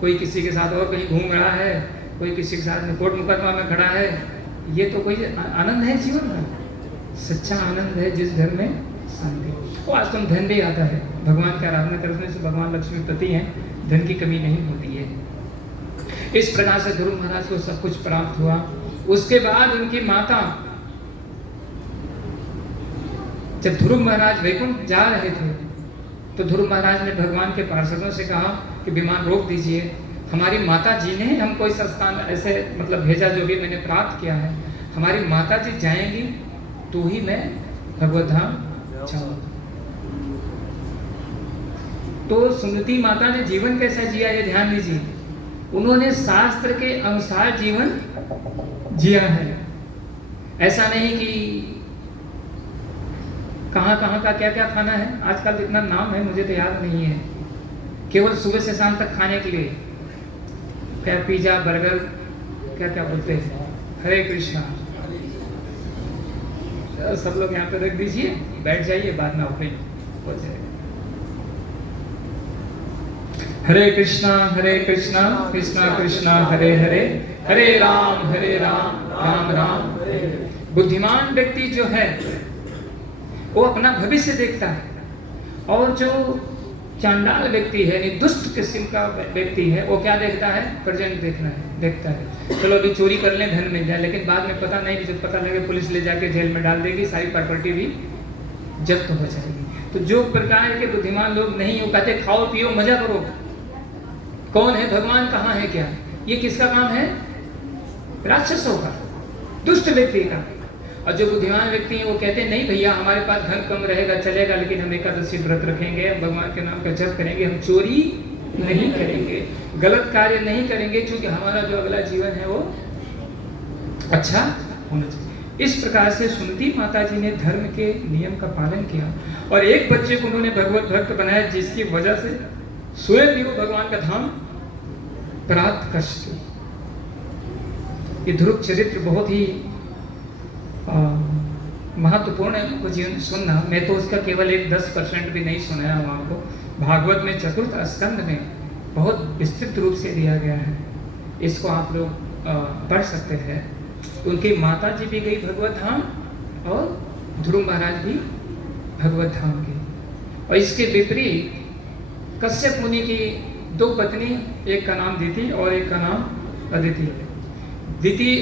कोई किसी के साथ और कहीं घूम रहा है, कोई किसी के साथ कोर्ट मुकदमा में खड़ा है, ये तो कोई आनंद है जीवन का? सच्चा आनंद है जिस घर में शांति। वो आज तो धन भी आता है, भगवान की आराधना करने से भगवान लक्ष्मीपति हैं, धन की कमी नहीं होती है। इस प्रकार से ध्रुव महाराज को सब कुछ प्राप्त हुआ। उसके बाद उनकी माता, जब ध्रुव महाराज वैकुंठ जा रहे थे तो ध्रुव महाराज ने भगवान के पार्षदों से कहा कि विमान रोक दीजिए, हमारी माता जी ने हमको इस स्थान ऐसे मतलब भेजा, जो भी मैंने प्राप्त किया है, हमारी माता जी जाएंगी तो ही मैं भगवत धाम जाऊंगा। तो सुमति माता ने जीवन कैसा जिया ये ध्यान दीजिए। उन्होंने शास्त्र के अनुसार जीवन जिया है। ऐसा नहीं कि कहाँ कहाँ का क्या क्या खाना है, आजकल इतना नाम है मुझे तो याद नहीं है, केवल सुबह से शाम तक खाने के लिए क्या पिज्जा बर्गर क्या क्या बोलते हैं। हरे कृष्णा। सब लोग यहाँ पे रख दीजिए, बैठ जाइए, बाद में ओपन हो जाएगा। हरे कृष्णा कृष्णा कृष्णा हरे हरे, हरे राम राम राम हरे हरे। बुद्धिमान व्यक्ति जो है वो अपना भविष्य देखता है, और जो चांडाल व्यक्ति है, दुष्ट किस्म का व्यक्ति है, वो क्या देखता है? प्रेजेंट देखता है। चलो अभी चोरी कर लें, धन मिल जाए, लेकिन बाद में पता नहीं, जब पता लगे पुलिस ले जाके जेल में डाल देगी, सारी प्रॉपर्टी भी जब्त हो जाएगी। तो जो प्रकार के बुद्धिमान लोग नहीं, वो कहते खाओ पियो मजा करो, कौन है भगवान, कहाँ है क्या? ये किसका काम है? राक्षसों का, दुष्ट व्यक्ति का। और जो बुद्धिमान व्यक्ति हैं वो कहते हैं नहीं भैया, हमारे पास धन कम रहेगा चलेगा, लेकिन हम एकादशी व्रत रखेंगे, भगवान के नाम का जप करेंगे, हम चोरी नहीं करेंगे, गलत कार्य नहीं करेंगे, क्योंकि हमारा जो अगला जीवन है वो अच्छा होना चाहिए। इस प्रकार से सुमति माता जी ने धर्म के नियम का पालन किया, और एक बच्चे को उन्होंने भगवत भक्त बनाया, जिसकी वजह से स्वयं भी वो भगवान का धाम प्राप्त कर सके। ये ध्रुव चरित्र बहुत ही महत्वपूर्ण है हमको जीवन सुनना। मैं तो उसका केवल 10% भी नहीं सुनाया हूँ आपको। भागवत में चतुर्थ स्कंद में बहुत विस्तृत रूप से दिया गया है, इसको आप लोग पढ़ सकते हैं। उनकी माता जी भी गई भगवत धाम, और ध्रुव महाराज भी भगवत धाम गए। और इसके विपरीत कश्यप मुनि की 2 पत्नी, एक का नाम दिति और एक का नाम अदिति।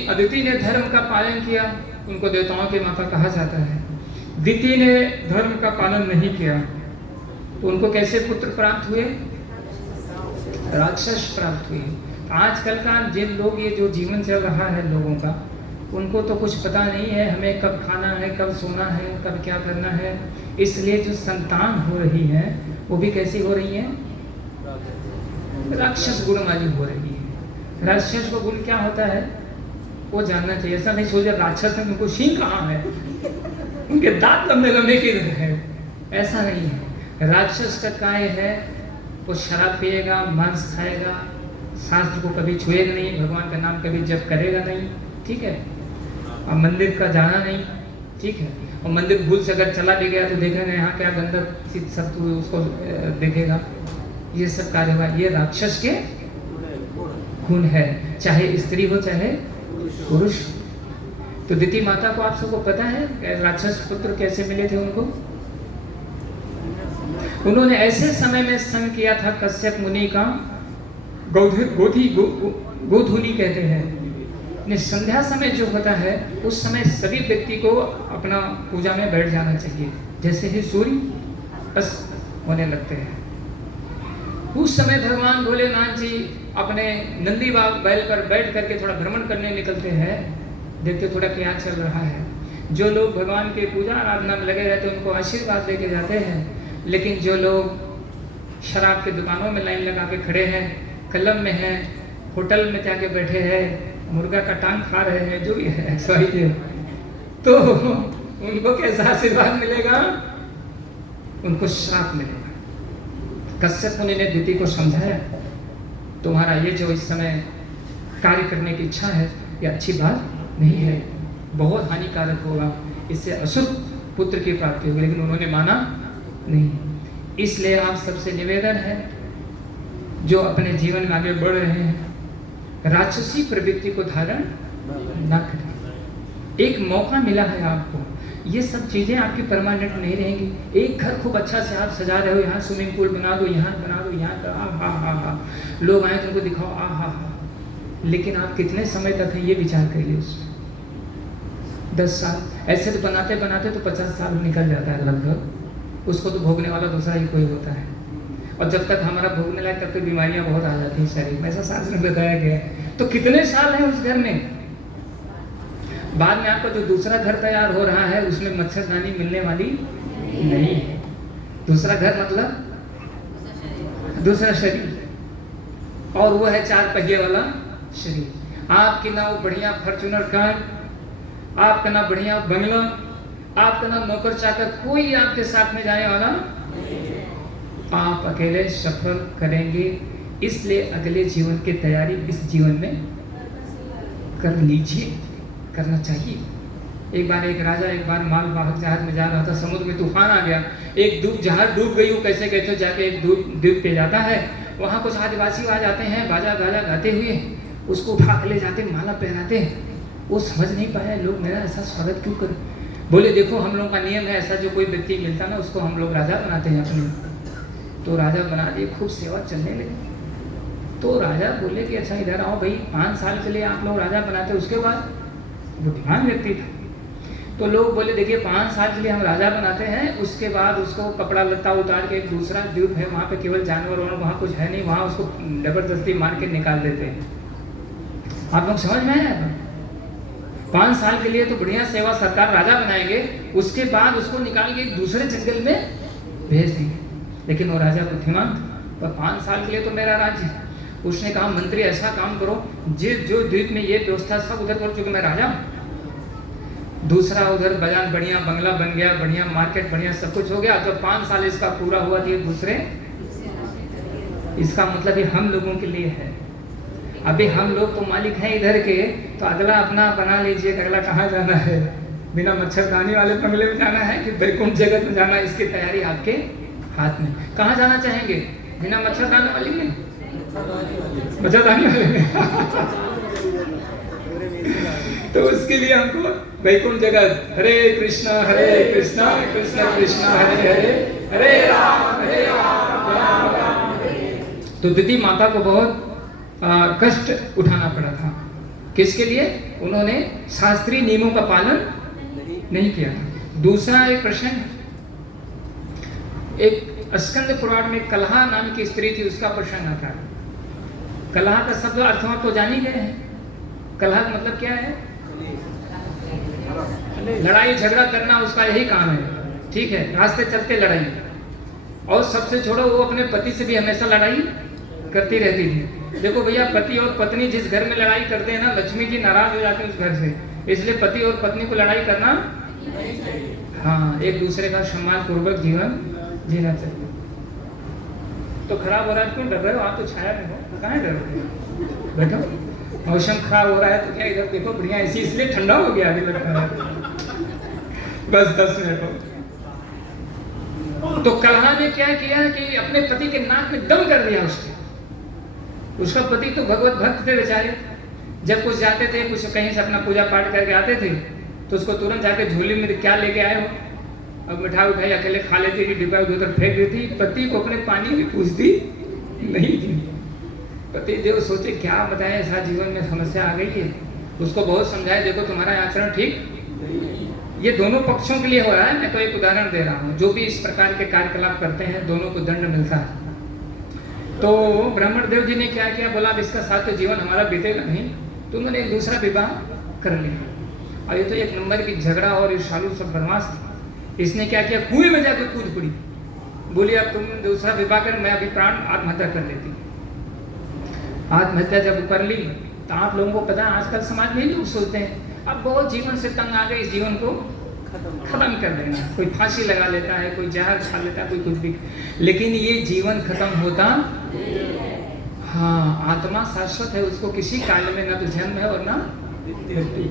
अदिति ने धर्म का पालन किया, उनको देवताओं की माता कहा जाता है। दिति ने धर्म का पालन नहीं किया, तो उनको कैसे पुत्र प्राप्त हुए? राक्षस प्राप्त हुए। आजकल का जिन लोग, ये जो जीवन चल रहा है लोगों का, उनको तो कुछ पता नहीं है हमें कब खाना है, कब सोना है, कब क्या करना है। इसलिए जो संतान हो रही है वो भी कैसी हो रही है? राक्षस गुण वाली हो रही है। राक्षस का गुण क्या होता है वो जानना चाहिए। ऐसा नहीं सोचा राक्षस है उनको सींग कहाँ है, उनके दांत लंबे लंबे किधर है, ऐसा नहीं है। राक्षस का काय है, वो शराब पिएगा, मांस खाएगा, शास्त्र को कभी छुएगा नहीं, भगवान का नाम कभी जप करेगा नहीं, ठीक है, और मंदिर का जाना नहीं, ठीक है, और मंदिर भूल से अगर चला भी गया तो देखेगा यहाँ क्या गंदा चीज सब, तो उसको देखेगा, ये सब कार्य होगा। ये राक्षस के गुण है, चाहे स्त्री हो चाहे पुरुष। तो दिति माता को आप सबको पता है राक्षस पुत्र कैसे मिले थे उनको? उन्होंने ऐसे समय में संग किया था कश्यप मुनि का, गोधूली कहते हैं। संध्या समय जो होता है उस समय सभी व्यक्ति को अपना पूजा में बैठ जाना चाहिए। जैसे ही सूर्य अस्त होने लगते हैं, उस समय भगवान भोलेनाथ जी अपने नंदी बाग बैल पर बैठ करके थोड़ा भ्रमण करने निकलते हैं, देखते थोड़ा क्या चल रहा है। जो लोग भगवान के पूजा आराधना में लगे रहते हैं उनको आशीर्वाद लेके जाते हैं, लेकिन जो लोग शराब की दुकानों में लाइन लगा के खड़े हैं, क्लब में हैं, होटल में जाके बैठे हैं, मुर्गा का टांग खा रहे हैं, जो भी है सही, तो उनको कैसा आशीर्वाद मिलेगा? उनको श्राप मिलेगा। कश्यप मुनि ने दिति को समझाया, तुम्हारा ये जो इस समय कार्य करने की इच्छा है ये अच्छी बात नहीं है, बहुत हानिकारक होगा, इससे अशुभ पुत्र की प्राप्ति होगी। लेकिन उन्होंने माना नहीं। इसलिए आप सबसे निवेदन है, जो अपने जीवन में आगे बढ़ रहे हैं, राक्षसी प्रवृत्ति को धारण न करें। एक मौका मिला है आपको। ये सब चीज़ें आपकी परमानेंट नहीं रहेंगी। एक घर खूब अच्छा से आप सजा रहे हो, यहाँ स्विमिंग पूल बना दो, यहाँ बना दो, यहाँ हा हा हा, लोग आए तुमको दिखाओ आ हा हा, लेकिन आप कितने समय तक हैं ये विचार करिए। उस 10 साल ऐसे तो बनाते बनाते तो 50 साल निकल जाता है लगभग। उसको तो भोगने वाला दूसरा ही कोई होता है। और जब तक हमारा भोगने लायक तब तक बीमारियां बहुत आ जाती हैं शरीर में, ऐसा शास्त्र में बताया गया है। तो कितने साल हैं उस घर में। बाद में आपका जो दूसरा घर तैयार हो रहा है उसमें मच्छरदानी मिलने वाली नहीं है। दूसरा घर मतलब दूसरा शरीर, और वो है 4 पहिए वाला शरीर। आपकी ना वो बढ़िया फॉर्च्यूनर कार, आपका ना बढ़िया बंगला, आपका ना नौकर चाकर, कोई आपके साथ में जाने वाला। आप अकेले सफर करेंगे, इसलिए अगले जीवन की तैयारी इस जीवन में कर लीजिए, करना चाहिए। एक बार एक राजा एक बार माल वाहक जहाज में जा रहा था, समुद्र में तूफान आ गया, एक जहाज डूब गई। वो कैसे कैसे जाके एक द्वीप पे जाता है, वहाँ कुछ आदिवासी आ जाते हैं बाजा गाजा गाते हुए, उसको उठा के ले जाते, माला पहनाते। वो समझ नहीं पाया लोग मेरा ऐसा स्वागत क्यों करें। बोले देखो हम लोगों का नियम है ऐसा, जो कोई व्यक्ति मिलता ना उसको हम लोग राजा बनाते हैं अपने। तो राजा बना दिए, खूब सेवा चलने लगी। तो राजा बोले कि अच्छा इधर आओ भाई, 5 साल के लिए आप लोग राजा बनाते, उसके बाद बुद्धिमान व्यक्ति था। तो लोग बोले देखिए 5 साल के लिए हम राजा बनाते हैं, उसके बाद उसको कपड़ा लत्ता उतार के एक दूसरा द्वीप है वहाँ पे केवल जानवर और वहाँ कुछ है नहीं, वहाँ उसको जबरदस्ती मार के निकाल देते हैं। आप लोग समझ में आया? 5 साल के लिए तो बढ़िया सेवा सरकार राजा बनाएंगे, उसके बाद उसको निकाल के एक दूसरे जंगल में भेज देंगे। लेकिन वो राजा बुद्धिमान था, पर 5 साल के लिए तो मेरा राज्य है। उसने कहा मंत्री ऐसा काम करो, जो द्वीप में ये व्यवस्था सब उधर करो, चूंकि मैं राजा हूँ। दूसरा उधर बजान बढ़िया बंगला बन गया, बढ़िया मार्केट, बढ़िया सब कुछ हो गया। जब 5 साल इसका पूरा हुआ तो दूसरे, इसका मतलब ये हम लोगों के लिए है। अभी हम लोग तो मालिक हैं इधर के, तो अगला अपना बना लीजिए। अगला कहाँ जाना है? बिना मच्छरदानी वाले बंगले में जाना है कि वैकुंठ जगत में जाना है? इसकी तैयारी आपके हाथ में। कहाँ जाना चाहेंगे? बिना मच्छरदानी वाले में, मच्छरदानी वाले में तो उसके लिए हमको वैकुंठ जगत, हरे कृष्णा कृष्ण कृष्ण हरे हरे, हरे राम राम राम। तो दीदी माता को बहुत कष्ट उठाना पड़ा था। किसके लिए? उन्होंने शास्त्रीय नियमों का पालन नहीं किया था। दूसरा एक प्रश्न, एक स्कंद पुराण में कलहा नाम की स्त्री थी, उसका प्रश्न आता है। कलहा का शब्द अर्थ आप तो जान ही गए हैं। कलहा का मतलब क्या है? लड़ाई झगड़ा करना, उसका यही काम है। ठीक है, रास्ते चलते लड़ाई। और सबसे छोड़ो वो अपने पति से भी हमेशा लड़ाई करती रहती थी। देखो भैया, पति और पत्नी जिस घर में लड़ाई करते हैं ना, लक्ष्मी जी नाराज हो जाते हैं उस घर से। इसलिए पति और पत्नी को लड़ाई करना, हाँ, एक दूसरे का सम्मान पूर्वक जीवन जीना चाहिए। तो खराब हो रहा है, क्यों डर रहे हो? आप तो छाया में हो, कहाँ डर रहे हो? बैठो। मौसम खराब हो रहा है तो क्या इधर देखो, बढ़िया ऐसी, इसलिए ठंडा हो गया अभी लगता है। बस 10 मिनट हो। तो कलहा ने क्या किया कि अपने पति के नाक में दम कर दिया उसके। उसका पति तो भगवत भक्त थे बेचारे। जब कुछ जाते थे, कुछ कहीं से अपना पूजा पाठ करके आते थे, तो उसको तुरंत जाके झोली में क्या लेके आए हो? अब मिठाई उठाई अकेले खा लेती थी, डिब्बा उधर फेंक देती। पति को अपने पानी भी पूछती नहीं थी। पति देव सोचे क्या बताएं, ऐसा जीवन में समस्या आ गई है। उसको बहुत समझाए, देखो तुम्हारा आचरण ठीक, ये दोनों पक्षों के लिए हो रहा है। मैं तो एक उदाहरण दे रहा हूँ। जो भी इस प्रकार के कार्यकलाप करते हैं, दोनों को दंड मिलता है। तो ब्राह्मण देव जी ने क्या किया? बोला अब इसका साथ जीवन हमारा बीतेगा नहीं, तो उन्होंने एक दूसरा विवाह कर लिया। और ये तो एक नंबर की झगड़ा और ये शालू सब बदमाश था। इसने क्या किया? कुएं में जाकर कूद पड़ी। बोली अब तुम दूसरा विवाह कर, मैं अभी प्राण आत्महत्या कर लेती। आत्महत्या जब कर ली तो आप लोगों को पता है आजकल समाज में लोग सोचते हैं अब बहुत जीवन से तंग आ गए, इस जीवन को खत्म कर देना। कोई फांसी लगा लेता है, कोई जहर खा लेता है, कोई कुछ भी। लेकिन ये जीवन खत्म होता, हाँ, आत्मा शाश्वत है, उसको किसी काल में न तो जन्म है और न मृत्यु।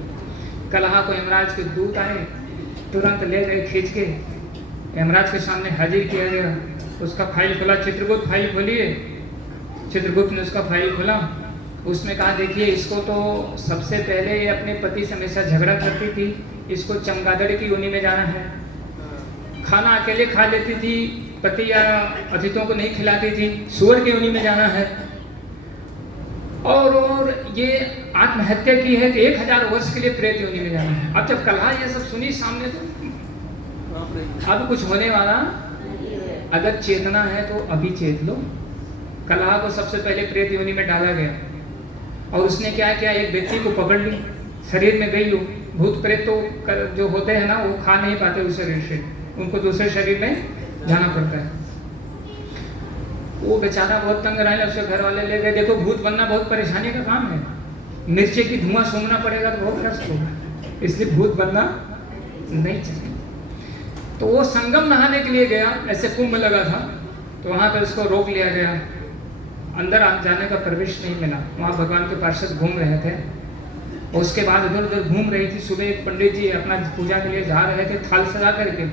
कलहा को यमराज के दूत आए, तुरंत ले गए खींच के, यमराज के सामने हाजिर किया गया। उसका फाइल खोला, चित्रगुप्त फाइल खोलिए। चित्रगुप्त ने उसका फाइल खोला, उसमें कहा देखिए इसको तो सबसे पहले ये अपने पति से हमेशा झगड़ा करती थी, इसको चमगादड़ की योनि में जाना है। खाना अकेले खा लेती थी, पति या अतिथियों को नहीं खिलाती थी, सूअर की योनि में जाना है। और ये आत्महत्या की है कि 1000 वर्ष के लिए प्रेत योनि में जाना है। अब जब कलहा ये सब सुनी सामने तो अब कुछ होने वाला, अगर चेतना है तो अभी चेत लो। कलहा को सबसे पहले प्रेत योनि में डाला गया और उसने क्या किया, एक व्यक्ति को पकड़ ली, शरीर में गई हो। भूत प्रेत तो जो होते हैं ना वो खा नहीं पाते उस शरीर से, उनको दूसरे शरीर में जाना पड़ता है। वो बेचारा बहुत तंग रहा, उसके घर वाले ले गए। देखो भूत बनना बहुत परेशानी का काम है, मिर्ची की धुआं सूंघना पड़ेगा तो बहुत कष्ट होगा, इसलिए भूत बनना नहीं चाहिए। तो वो संगम नहाने के लिए गया, ऐसे कुंभ लगा था तो वहाँ पे उसको रोक लिया गया, अंदर जाने का प्रवेश नहीं मिला। वहाँ भगवान के पार्षद घूम रहे थे, उसके बाद इधर उधर घूम रही थी। सुबह एक पंडित जी अपना पूजा के लिए जा रहे थे, थाल सजा करके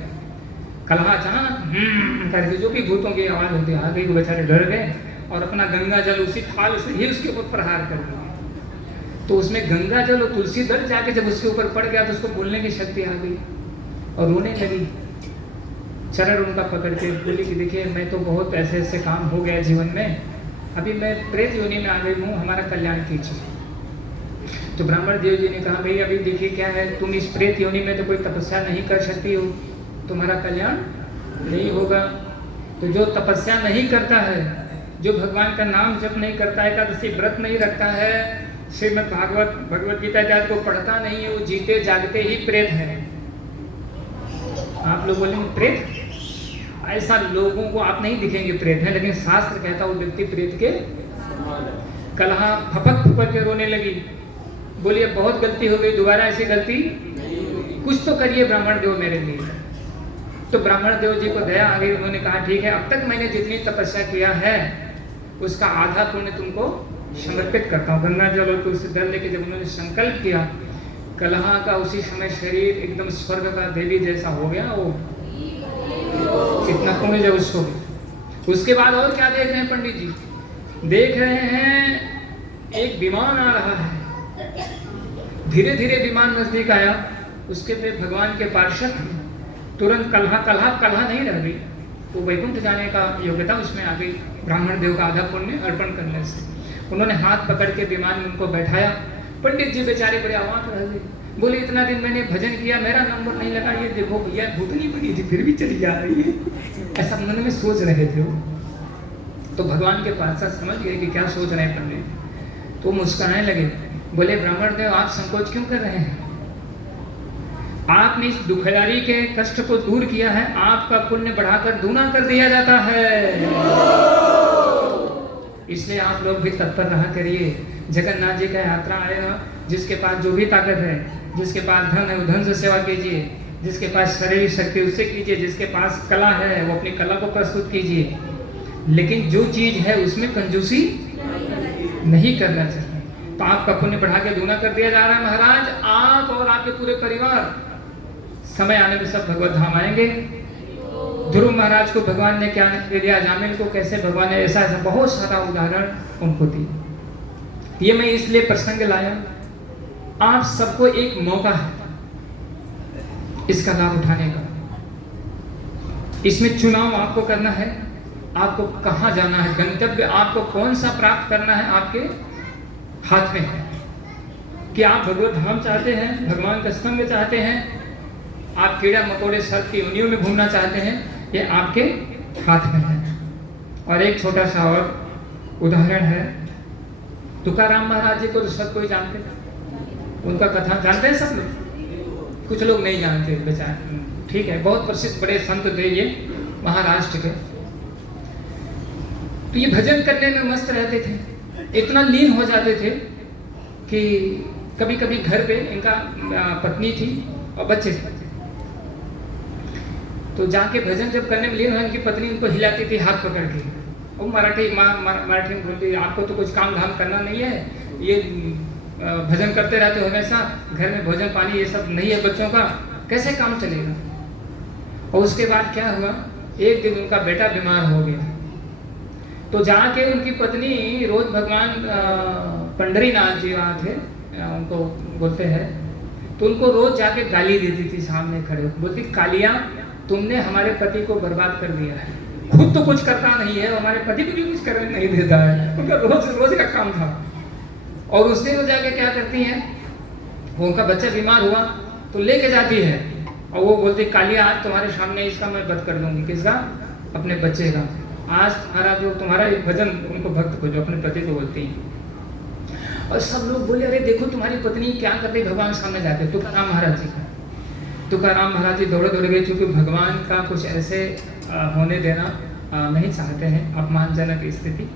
कलहा अचानक करके जो भी भूतों की आवाज होती आ गई, वो बेचारे डर गए और अपना गंगा जल उसी थाल से ही उसके ऊपर प्रहार कर दिया। तो उसमें गंगा जल और तुलसी दल जाके जब उसके ऊपर पड़ गया तो उसको बोलने की शक्ति आ गई और रोने लगी। चरण उनका पकड़ के बोली कि देखिए मैं तो बहुत ऐसे ऐसे काम हो गया जीवन में, अभी मैं प्रेत योनि में आ गई हूँ, हमारा कल्याण कीजिए। तो ब्राह्मण देव जी ने कहा भाई अभी देखिए क्या है, तुम इस प्रेत योनि में तो कोई तपस्या नहीं कर सकती हो, तुम्हारा कल्याण नहीं होगा। तो जो तपस्या नहीं करता है, जो भगवान का नाम जप नहीं करता है, एकादशी व्रत नहीं रखता है, श्रीमद् भागवत भगवत गीता इत्यादि को पढ़ता नहीं है, वो जीते जागते ही प्रेत है। आप लोग बोलेंगे प्रेत, ऐसा लोगों को आप नहीं दिखेंगे प्रेत है, लेकिन शास्त्र कहता वो व्यक्ति प्रेत के। कलहा फपक फपक के रोने लगी, बोलिए बहुत गलती हो गई, दोबारा ऐसी गलती कुछ तो करिए ब्राह्मण देव मेरे लिए। तो ब्राह्मण देव जी को दया आ गई, उन्होंने कहा ठीक है, अब तक मैंने जितनी तपस्या किया है उसका आधा पुण्य तुमको समर्पित करता हूँ। गंगा जल और तुलसी दल लेके जब उन्होंने संकल्प किया, कलहा का उसी समय शरीर एकदम स्वर्ग का देवी जैसा हो गया। वो कितना पुण्य जब उसको। उसके बाद और क्या देख रहे हैं पंडित जी, देख रहे हैं एक विमान आ रहा है। धीरे धीरे विमान नजदीक आया, उसके पे भगवान के पार्षद तुरंत कलहा नहीं रह गई, वो वैकुंठ जाने का योग्यता उसमें आ गई ब्राह्मण देव का आधा पुण्य अर्पण करने से। उन्होंने हाथ पकड़ के विमान में उनको बैठाया। पंडित जी बेचारे बड़े अवाक रह गए, बोले इतना दिन मैंने भजन किया, मेरा नंबर नहीं लगा, ये देखो भैया भूतनी बनी थी फिर भी चली जा रही है, ऐसा मन में सोच रहे थे वो। तो भगवान के पार्षद समझ गए कि क्या सोच रहे हैं पंडित, तो मुस्कुराने लगे, बोले ब्राह्मण देव आप संकोच क्यों कर रहे हैं, आपने इस दुखदारी के कष्ट को दूर किया है, आपका पुण्य बढ़ाकर दूना कर दिया जाता है, इसलिए आप लोग भी तत्पर रहा करिए। जगन्नाथ जी का यात्रा आएगा, जिसके पास जो भी ताकत है, जिसके पास धन है वो धन से सेवा कीजिए, जिसके पास शारीरिक शक्ति उससे कीजिए, जिसके पास कला है वो अपनी कला को प्रस्तुत कीजिए, लेकिन जो चीज है उसमें कंजूसी नहीं करना चाहिए। तो आपका पुण्य बढ़ा के दूना कर दिया जा रहा है महाराज। आप और आपके पूरे परिवार समय आने में सब भगवत धाम आएंगे। ध्रुव महाराज को भगवान ने क्या दे दिया, जामिल को कैसे भगवान ने ऐसा ऐसा बहुत सारा उदाहरण उनको दिए। ये मैं इसलिए प्रसंग लाया, आप सबको एक मौका है इसका लाभ उठाने का। इसमें चुनाव आपको करना है, आपको कहाँ जाना है, गंतव्य आपको कौन सा प्राप्त करना है आपके हाथ में है। कि आप भगवत धाम चाहते हैं, भगवान का संग चाहते हैं, आप कीड़ा मकोड़े सर्प की योनियों में घूमना चाहते हैं, ये आपके हाथ में है। और एक छोटा सा और उदाहरण है, तुकाराम महाराज जी को तो सब कोई जानते हैं, उनका कथा जानते हैं सब लोग, कुछ लोग नहीं जानते बेचारे, ठीक है, बहुत प्रसिद्ध बड़े संत थे ये महाराष्ट्र के। तो ये भजन करने में मस्त रहते थे, इतना लीन हो जाते थे कि कभी कभी घर पे इनका पत्नी थी और बच्चे थे, तो जाके भजन जब करने में लीन हो, इनकी पत्नी उनको हिलाती थी हाथ पकड़ के। वो मराठी में बोलती, आपको तो कुछ काम धाम करना नहीं है, ये भजन करते रहते हो हमेशा, घर में भोजन पानी ये सब नहीं है बच्चों का, कैसे काम चलेगा। और उसके बाद क्या हुआ, एक दिन उनका बेटा बीमार हो गया, तो जाके उनकी पत्नी रोज भगवान पंडरीनाथ जी वहाँ थे, उनको बोलते हैं, तो उनको रोज जाके गाली देती थी सामने खड़े होकर, बोलती कालिया तुमने हमारे पति को बर्बाद कर दिया है, खुद तो कुछ करता नहीं है, हमारे पति को भी कुछ करने नहीं देता है। उनका रोज रोज का काम था। और उस दिन वो जाके क्या करती हैं, वो उनका बच्चा बीमार हुआ तो लेके जाती है और वो बोलती कालिया आज तुम्हारे सामने इसका मैं वध कर दूंगी। किसका? अपने बच्चे का। आज तुम्हारा जो तुम्हारा एक भजन उनको भक्त को जो अपने पति को बोलती हैं। और सब लोग बोले अरे देखो तुम्हारी पत्नी क्या कर रही भगवान सामने जाके। तुकाराम महाराज जी का, तुकाराम महाराज जी दौड़े दौड़ गए, क्योंकि भगवान का कुछ ऐसे होने देना नहीं चाहते हैं, अपमानजनक स्थिति।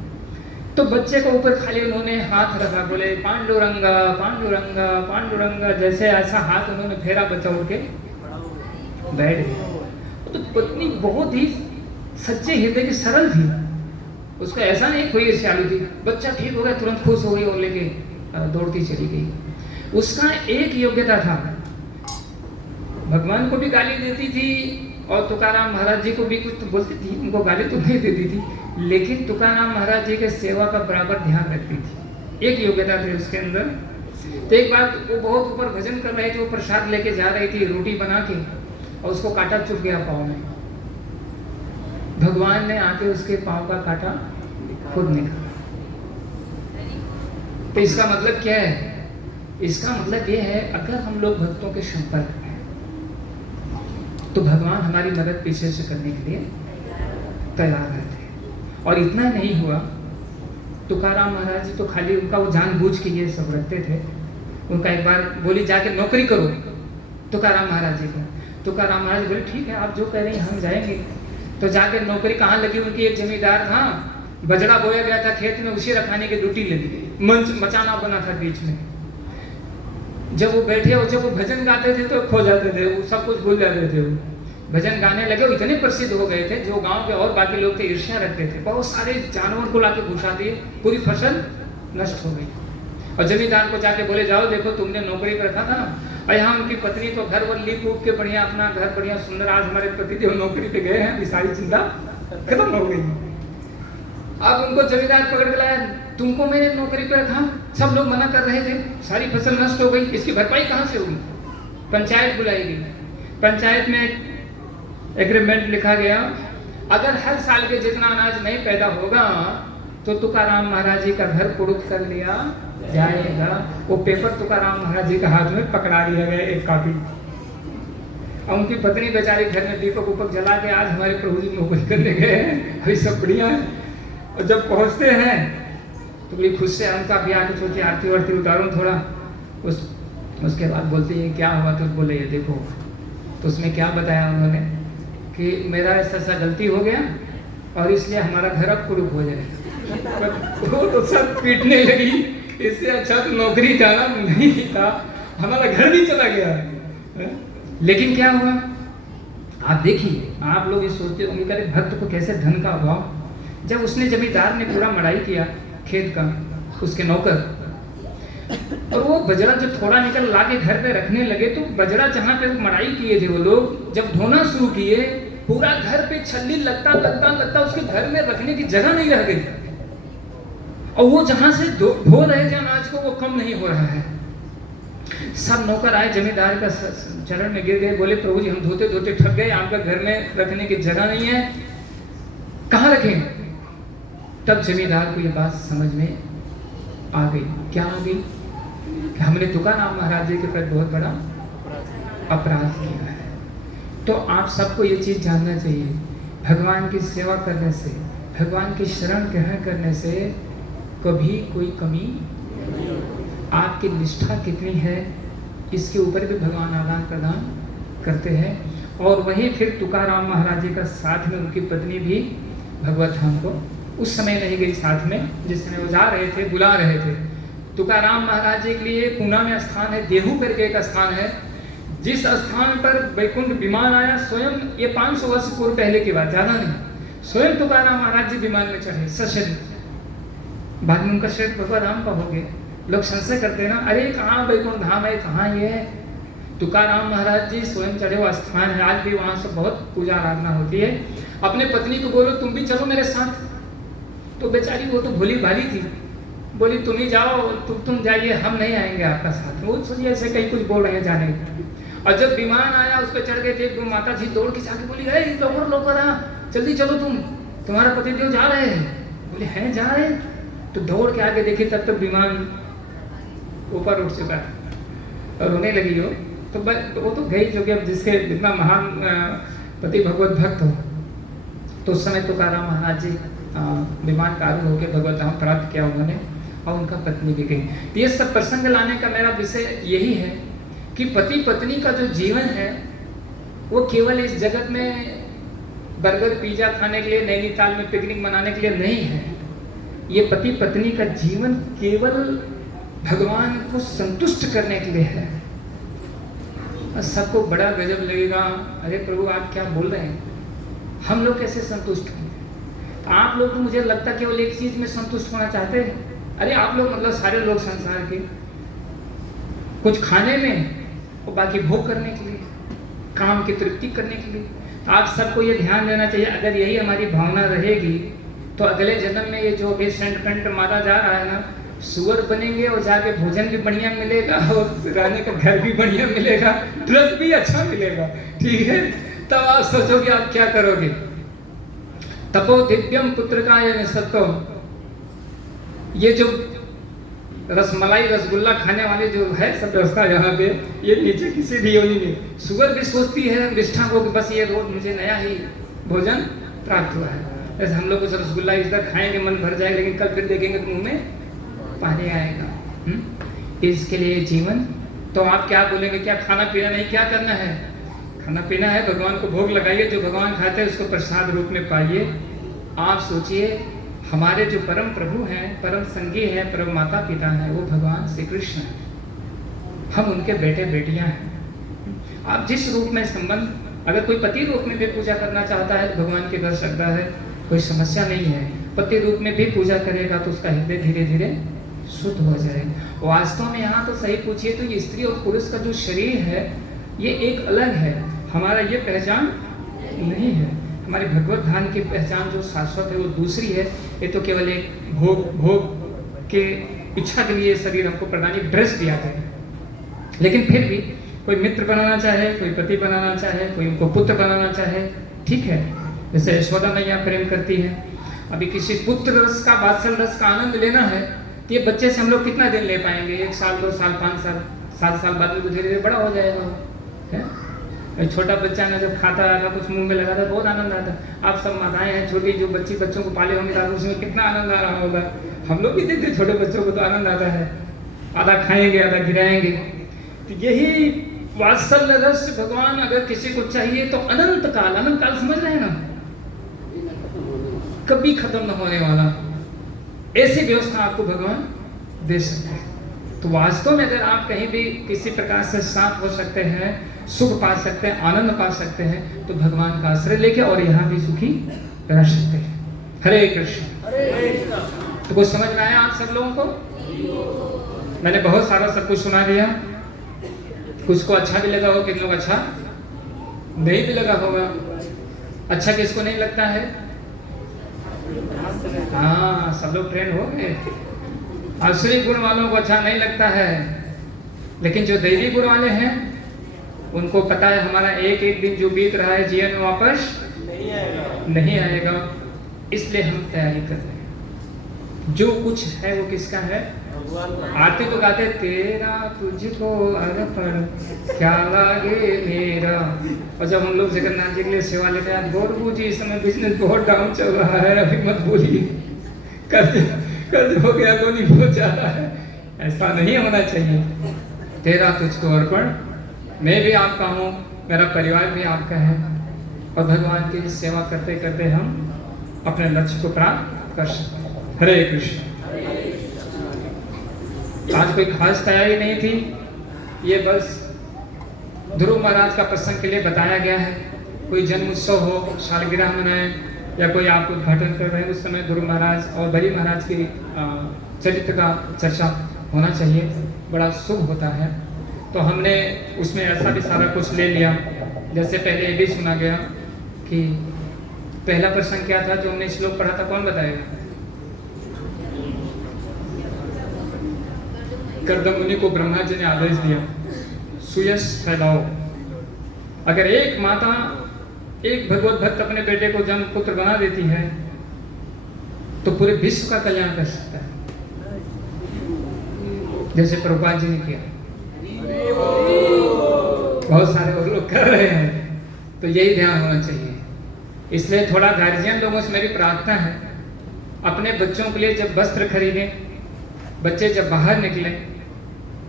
तो बच्चे को ऊपर खाली उन्होंने हाथ रखा, बोले पांडुरंगा पांडुरंगा पांडुरंगा, जैसे ऐसा हाथ उन्होंने फेरा, बच्चा उठ के बैठ गया। तो पत्नी बहुत ही सच्चे हृदय की सरल थी, उसको ऐसा नहीं कोई ईर्ष्यालु थी। बच्चा ठीक हो गया, तुरंत खुश हो गई और लेके दौड़ती चली गई। उसका एक योग्यता था, भगवान को भी गाली देती थी और तुकाराम महाराज जी को भी कुछ तो बोलती थी, उनको गाली तो नहीं देती थी, लेकिन तुकाराम महाराज जी के सेवा का बराबर ध्यान रखती थी। एक योग्यता थी उसके अंदर। तो एक बार वो बहुत ऊपर भजन कर रहे थे, वो प्रसाद लेके जा रही थी रोटी बना के, और उसको कांटा चुभ गया पाँव में। भगवान ने आके उसके पाँव का कांटा खुद निकाला। तो इसका मतलब क्या है? इसका मतलब ये है अगर हम लोग भक्तों के संपर्क में, तो भगवान हमारी मदद पीछे से करने के लिए तैयार रहते हैं। और इतना नहीं हुआ, तुकाराम महाराज जी तो खाली उनका वो जानबूझ के ये सब रखते थे। उनका एक बार बोली जाके नौकरी करो तुकाराम महाराज जी को। तुकाराम महाराज बोले ठीक है आप जो कह रही हैं हम जाएंगे। तो जाके नौकरी कहाँ लगी उनकी? एक जमींदार था, बजड़ा बोया गया था खेत में, उसी रखाने की ड्यूटी लगी। मंच मचाना बना था बीच में। जब वो बैठे और जब वो भजन गाते थे तो खो जाते थे, वो सब कुछ भूल जाते थे। वो भजन गाने लगे, वो इतने प्रसिद्ध हो गए थे, जो गांव के और बाकी लोग थे ईर्ष्या रखते थे, बहुत सारे जानवर को लाके घुसा दिए, पूरी फसल नष्ट हो गई। और जमींदार को जाके बोले जाओ देखो तुमने नौकरी पर रखा था ना, और यहाँ उनकी पत्नी तो घर वर लीप उप के बढ़िया अपना घर बढ़िया सुंदर, आज हमारे पतिदेव नौकरी पे गए हैं, सारी चिंता खत्म हो गई। अब उनको जमींदार पकड़ के लाया, तुमको मैंने नौकरी पे रखा, सब लोग मना कर रहे थे, सारी फसल नष्ट हो गई, इसकी भरपाई कहाँ से होगी? पंचायत बुलाई गई। पंचायत में एग्रीमेंट लिखा गया, अगर हर साल के जितना अनाज नहीं पैदा होगा तो तुकाराम महाराज जी का घर कुड़ुक कर लिया जाएगा। वो पेपर तुकाराम महाराज जी के हाथ में पकड़ा दिया गया, एक कॉपी। और उनकी पत्नी बेचारी घर में दीपक उपक जला के, आज हमारे प्रभु जी नौकरी करने गए हैं, अभी सब बढ़िया है। और जब पहुंचते हैं तो बड़ी खुश से उनका भी आके सोची आरती वारती उतारूं थोड़ा। उसके बाद बोलते हैं क्या हुआ? तो बोले ये देखो। तो उसमें क्या बताया उन्होंने कि मेरा ऐसा गलती हो गया और इसलिए हमारा घर अब कुड़ुक हो जाएगा। वो तो सब पीटने लगी, इससे अच्छा तो नौकरी जाना नहीं था, हमारा घर भी चला गया। लेकिन क्या हुआ आप देखिए, आप लोग ये सोचते होंगे कि भक्त को कैसे धन का अभाव। जब उसने जमींदार ने पूरा मड़ाई किया खेत का, उसके नौकर, और वो बजरा जब थोड़ा निकल ला के घर पे रखने लगे, तो बजरा जहाँ पे मड़ाई किए थे वो लोग, जब धोना शुरू किए, पूरा घर पे छल्ली लगता उसके घर में रखने की जगह नहीं रह गई। और वो जहां से धो रहे थे अनाज को, वो कम नहीं हो रहा है। सब नौकर आए, जमींदार का चरण में गिर गए, बोले प्रभु जी हम धोते धोते थक गए, आपका घर में रखने की जगह नहीं है, कहाँ रखें? तब जमींदार को ये बात समझ में आ गई। क्या आ गई? कि हमने तुकाराम महाराज जी के प्रति बहुत बड़ा अपराध किया है। तो आप सबको ये चीज जानना चाहिए, भगवान की सेवा करने से, भगवान की शरण ग्रहण करने से कभी कोई कमी, आपकी निष्ठा कितनी है इसके ऊपर भी भगवान आदान प्रदान करते हैं। और वहीं फिर तुकाराम महाराज जी का साथ में उनकी पत्नी भी भगवत धाम को उस समय नहीं गई साथ में, जिस समय वो जा रहे थे, बुला रहे थे। तुकाराम महाराज जी के लिए पूना में स्थान है, देहू करके एक स्थान है, जिस स्थान पर वैकुंठ विमान आया, स्वयं ये 500 वर्ष पूर्व पहले की बात, ज़्यादा नहीं, स्वयं तुकाराम महाराज जी विमान में चढ़े सशरीर। बाद में उनका शरीर भगवत धाम का हो गया। लोग संशय करते हैं ना, अरे कहाँ वैकुंठ धाम है, कहाँ ये है? तुकाराम महाराज जी स्वयं चढ़े हुआ स्थान है, आज भी वहाँ से बहुत पूजा आराधना होती है। अपने पत्नी को बोलो तुम भी चलो मेरे साथ, तो बेचारी वो तो भोली भाली थी, बोली तुम ही जाओ, तुम जाइए, हम नहीं आएंगे आपका साथ। वो सोचिए ऐसे कहीं कुछ बोल रहे हैं जाने को। और जब विमान आया उस पर चढ़ गए थे, एक दो माता जी दौड़ के जाके बोली अरे लोकर आ, जल्दी चलो, तुम्हारा पतिदेव जा रहे हैं। बोले हैं जा रहे हैं? तो दौड़ के आगे देखी, तब तक विमान ऊपर उठ चुका है और रोने लगी हो। तो वो तो गई, जो कि अब जिसके जितना महान पति भगवत भक्त हो। तो उस समय तुकाराम महाराज जी विमान का आरूढ़ होकर भगवत धाम प्राप्त किया उन्होंने, और उनका पत्नी भी गई। ये सब प्रसंग लाने का मेरा विषय यही है कि पति पत्नी का जो जीवन है वो केवल इस जगत में बर्गर पिज्जा खाने के लिए, नैनीताल में पिकनिक मनाने के लिए नहीं है। ये पति पत्नी का जीवन केवल भगवान को संतुष्ट करने के लिए है। सबको बड़ा गजब लगेगा, अरे प्रभु आप क्या बोल रहे हैं, हम लोग कैसे संतुष्ट होंगे? आप लोग तो मुझे लगता है केवल एक चीज में संतुष्ट होना चाहते हैं। अरे आप लोग मतलब सारे लोग संसार के, कुछ खाने में और बाकी भोग करने के लिए, काम की तृप्ति करने के लिए। तो आप सबको ये ध्यान देना चाहिए, अगर यही हमारी भावना रहेगी तो अगले जन्म में ये जो अभी सेंट कंट मारा जा रहा है ना, सुअर बनेंगे और जाके भोजन भी बढ़िया मिलेगा और रहने का घर भी बढ़िया मिलेगा, ड्रेस भी अच्छा मिलेगा, ठीक है। तब आप सोचोगे आप क्या करोगे। तपो दिव्यम पुत्रकाय निसत्तम, ये जो रसमलाई रसगुल्ला खाने वाले जो है सब व्यवस्था यहाँ पे, ये नीचे किसी भी योनि में। सुअर भी सोचती है निष्ठा को कि बस ये रोज मुझे नया ही भोजन प्राप्त हुआ है। जैसे हम लोग कुछ रसगुल्ला इधर खाएंगे मन भर जाएगा, लेकिन कल फिर देखेंगे तो मुंह में पानी आएगा। इसके लिए जीवन, तो आप क्या बोलेंगे, क्या खाना पीना नहीं, क्या करना है? खाना पीना है, भगवान को भोग लगाइए, जो भगवान खाते हैं उसको प्रसाद रूप में पाइए। आप सोचिए हमारे जो परम प्रभु हैं, परम संगी हैं, परम माता पिता हैं, वो भगवान श्री कृष्ण हैं, हम उनके बेटे बेटियां हैं। आप जिस रूप में संबंध, अगर कोई पति रूप में भी पूजा करना चाहता है तो भगवान के घर सकता है, कोई समस्या नहीं है। पति रूप में भी पूजा करेगा तो उसका हृदय धीरे धीरे शुद्ध हो जाएगा। वास्तव में यहाँ तो सही पूछिए तो ये स्त्री और पुरुष का जो शरीर है ये एक अलग है, हमारा ये पहचान नहीं है। हमारी भगवत धाम की पहचान जो शाश्वत है वो दूसरी है। ये तो केवल एक भोग के इच्छा के लिए शरीर हमको प्रदान, एक ड्रेस दिया गया है। लेकिन फिर भी कोई मित्र बनाना चाहे, कोई पति बनाना चाहे, कोई उनको पुत्र बनाना चाहे, ठीक है। जैसे यशोदा मैया प्रेम करती है, अभी किसी पुत्र रस का, वात्सल रस का आनंद लेना है तो ये बच्चे से हम लोग कितना दिन ले पाएंगे? 1 साल, 2 साल, 5 साल, 7 साल बाद में तो धीरे धीरे बड़ा हो जाएगा है। छोटा बच्चा ना जब खाता था, कुछ मुंह में लगाता, बहुत आनंद आता। आप सब माताएं हैं छोटी जो बच्चों को पाले होंगे, उसमें कितना आनंद आ रहा होगा। हम लोग भी देखते छोटे बच्चों को तो आनंद आता है, आधा खाएंगे आधा गिराएंगे। तो यही वात्सल्य रस भगवान अगर किसी को चाहिए तो अनंत काल समझ रहे हैं ना, कभी खत्म न होने वाला, ऐसी व्यवस्था आपको भगवान दे सकते हैं। तो वास्तव में अगर आप कहीं भी किसी प्रकार से साथ हो सकते हैं, सुख पा सकते हैं, आनंद पा सकते हैं, तो भगवान का आश्रय लेके और यहाँ भी सुखी रह सकते हैं। हरे कृष्ण। तो कुछ समझ में आया आप सब लोगों को? मैंने बहुत सारा सब कुछ सुना दिया, कुछ को अच्छा भी लगा हो, किन लोग अच्छा नहीं भी लगा होगा। अच्छा किसको नहीं लगता है? हाँ, सब लोग ट्रेन हो गए। आसुरी गुण वालों को अच्छा नहीं लगता है, लेकिन जो दैवी गुण वाले हैं उनको पता है हमारा एक एक दिन जो बीत रहा है जीवन में वापस नहीं आएगा। इसलिए हम तैयारी कर रहे हैं। जो कुछ है वो किसका है? आरती तो गाते, तेरा तुझको अर्पण क्या लागे मेरा। और जब हम लोग जगन्नाथ जी के लिए सेवा लेते हैं, गौरव जी इस समय बिजनेस बहुत डाउन चल रहा है, अभी मत बोलिए, कर्ज हो गया तो नहीं बहुत ज्यादा है, ऐसा नहीं होना चाहिए। तेरा तुझको अर्पण, मैं भी आपका हूँ, मेरा परिवार भी आपका है, और भगवान की सेवा करते करते हम अपने लक्ष्य को प्राप्त कर सकते हैं। हरे कृष्ण। आज कोई खास तैयारी नहीं थी, ये बस ध्रुव महाराज का प्रसंग के लिए बताया गया है। कोई जन्म उत्सव हो, सालगिरह मनाए, या कोई आप उद्घाटन कर रहे हैं, उस समय ध्रुव महाराज और बली महाराज की चरित्र का चर्चा होना चाहिए, बड़ा शुभ होता है। तो हमने उसमें ऐसा भी सारा कुछ ले लिया। जैसे पहले ये भी सुना गया कि पहला प्रसंग क्या था जो हमने श्लोक पढ़ा था, कौन बताएगा? कर्दम मुनि को ब्रह्मा जी ने आदेश दिया, सुयश फैलाओ। अगर एक माता एक भगवत भक्त अपने बेटे को जन्म पुत्र बना देती है तो पूरे विश्व का कल्याण कर सकता है, जैसे प्रभुपाद जी ने किया। बहुत सारे और लोग कर रहे हैं, तो यही ध्यान होना चाहिए। इसलिए थोड़ा गार्जियन लोगों से मेरी प्रार्थना है, अपने बच्चों के लिए जब वस्त्र खरीदें, बच्चे जब बाहर निकलें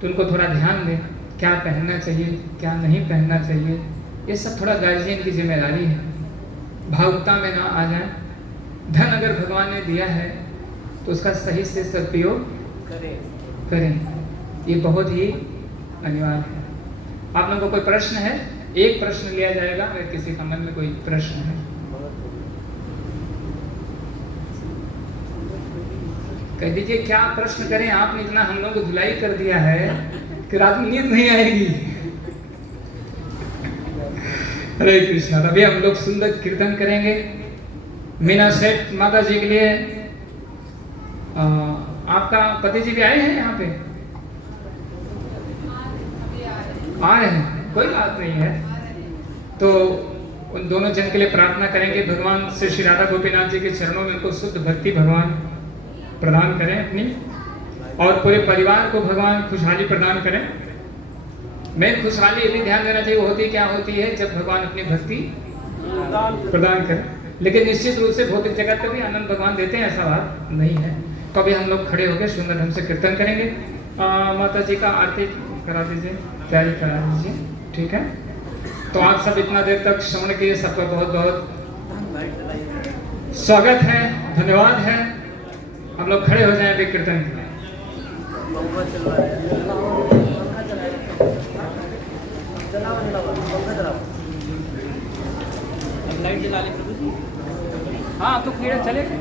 तो उनको थोड़ा ध्यान दें, क्या पहनना चाहिए क्या नहीं पहनना चाहिए। ये सब थोड़ा गार्जियन की जिम्मेदारी है, भावुकता में ना आ जाए। धन अगर भगवान ने दिया है तो उसका सही से सदुपयोग करें, ये बहुत ही अनिवार्य है। आप लोगों को कोई प्रश्न है? एक प्रश्न लिया जाएगा अगर किसी का मन में कोई प्रश्न है। कह दीजिए क्या प्रश्न करें, आपने इतना हम लोग को धुलाई कर दिया है कि रात में नींद नहीं आएगी। हरे कृष्णा। अभी हम लोग सुंदर कीर्तन करेंगे। मीना सेठ माता जी के लिए आपका पति जी भी आए हैं यहाँ पे? आ रहे हैं, कोई बात नहीं है। तो उन दोनों जन के लिए प्रार्थना करेंगे, भगवान श्री राधा गोपीनाथ जी के चरणों में उनको शुद्ध भक्ति भगवान प्रदान करें अपनी, और पूरे परिवार को भगवान खुशहाली प्रदान करें। मेन खुशहाली ये भी ध्यान देना चाहिए, होती क्या होती है जब भगवान अपनी भक्ति प्रदान करें। लेकिन निश्चित रूप से भौतिक जगत का भी आनंद भगवान देते हैं, ऐसा बात नहीं है। तो अभी हम लोग खड़े होकर सुंदर ढंग से कीर्तन करेंगे। माता जी का आरती करा दीजिए, तैयारी करा दीजिए, ठीक है। तो आप सब इतना देर तक श्रवण किए, सबका बहुत बहुत स्वागत है, धन्यवाद है। हम लोग खड़े हो जाएं अभी कीर्तन के लिए। हाँ तो कीड़े चलेगा।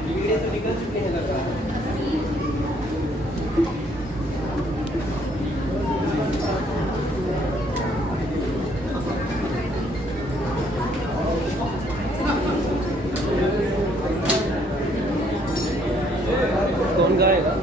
कौन गाएगा?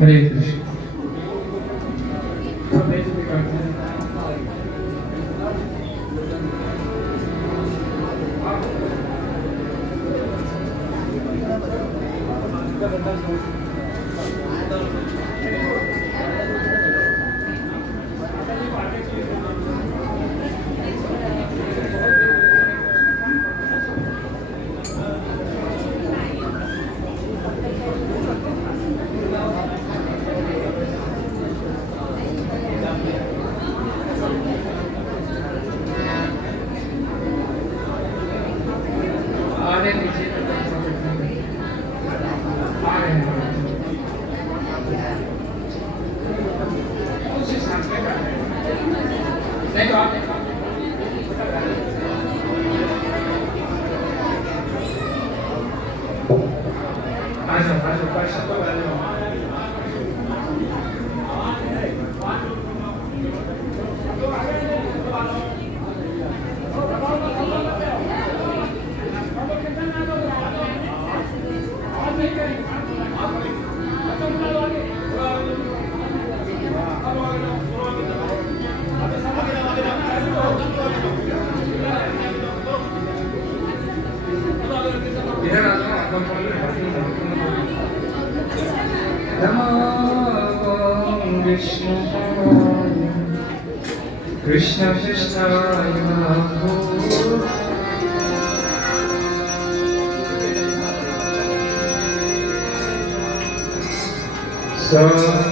हरे कृष्ण। Krishna Krishna Swami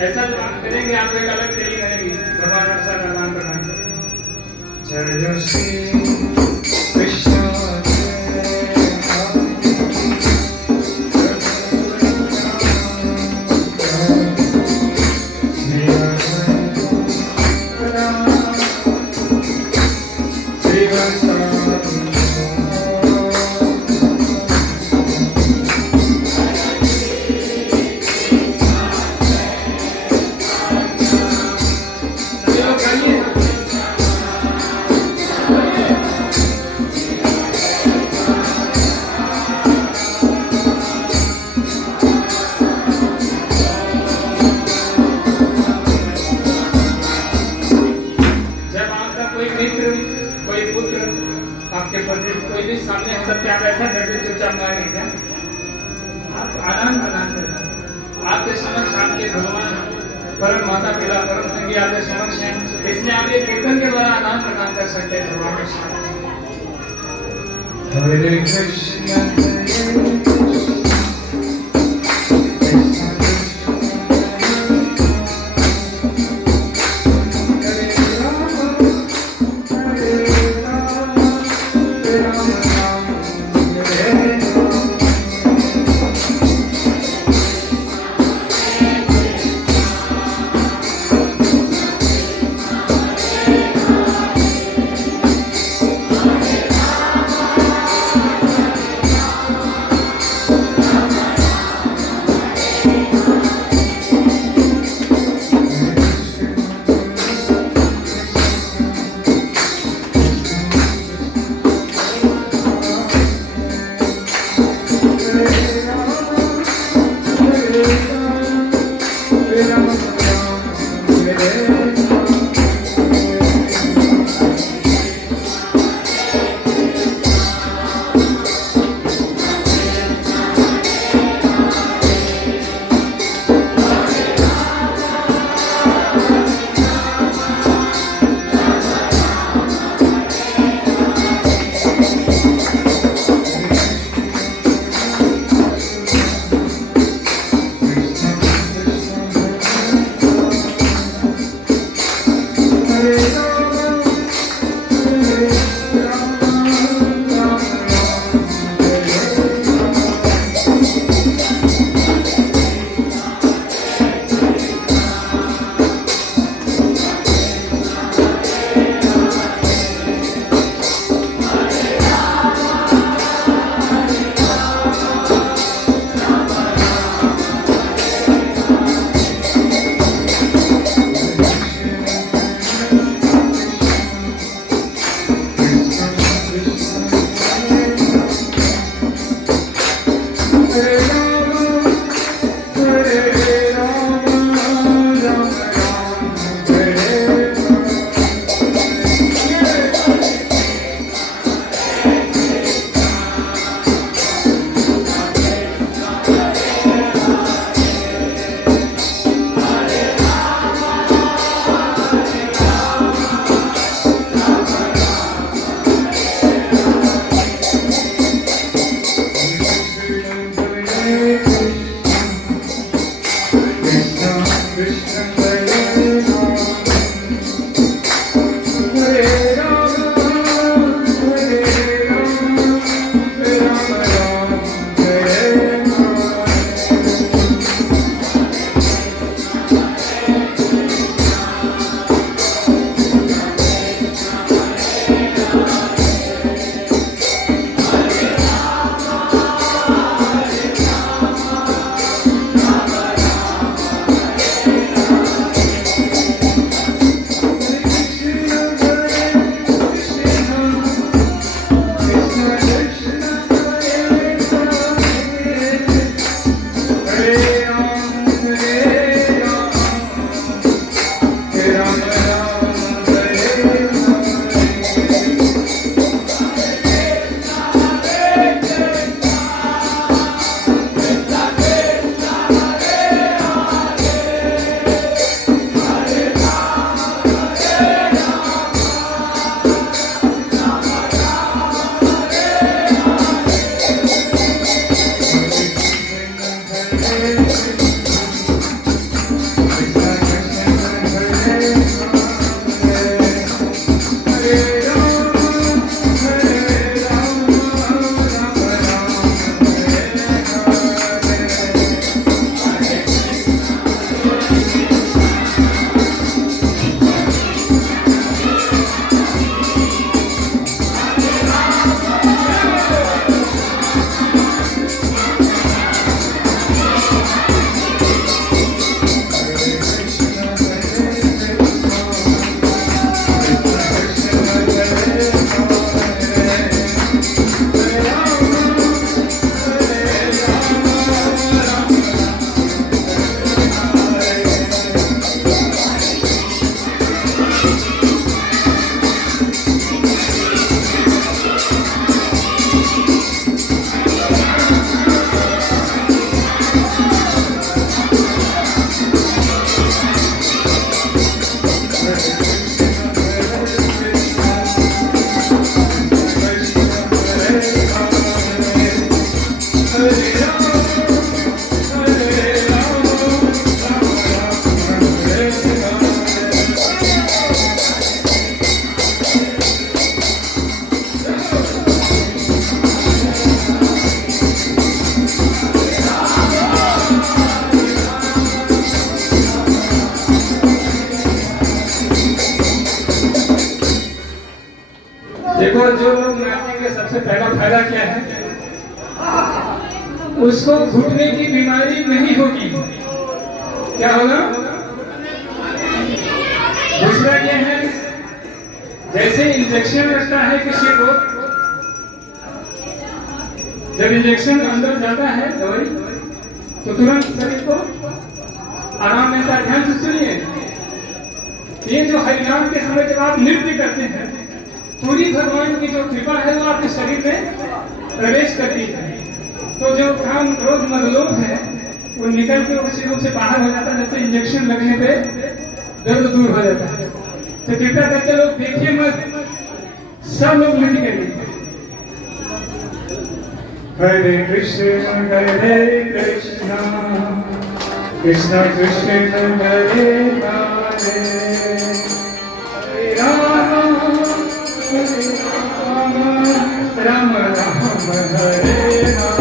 ऐसा जो आप करेंगे आपको एक अलग शैली बनेगी भगवान रक्षा भगवान प्रदान करें। जय श्री कृष्ण आपके पति कोई भी सामने है तब क्या बैठा बैठे चुपचाप मारे क्या आप आनंद प्रदान करना। आपके समक्ष आपके भगवान परम माता पिता परम संगी आपके समक्ष हैं, इसलिए आप ये कीर्तन के द्वारा आनंद प्रदान कर सकते हैं भगवान के साथ। हरे कृष्ण देखो, जो लोग नाचेंगे सबसे पहला फायदा क्या है, उसको घुटने की बीमारी नहीं होगी। क्या होगा? दूसरा क्या है, जैसे इंजेक्शन लगता है किसी को, जब इंजेक्शन अंदर जाता है दवाई तो तुरंत शरीर को आराम मिलता है। ध्यान से सुनिए, ये जो हरिनाम के समय जब आप नृत्य करते हैं, पूरी भगवान की जो कृपा है वो आपके शरीर में प्रवेश करती है। तो जो काम क्रोध मदलोभ है वो निकल के उसी रूप से बाहर हो जाता है, जैसे इंजेक्शन लगने पे दर्द दूर हो जाता है। तो कृपया करके लोग देखिए मत, सब लोग नृत्य करिए। हरे कृष्ण कृष्ण कृष्ण हरे हरे, हरे राम राम राम हरे हरे।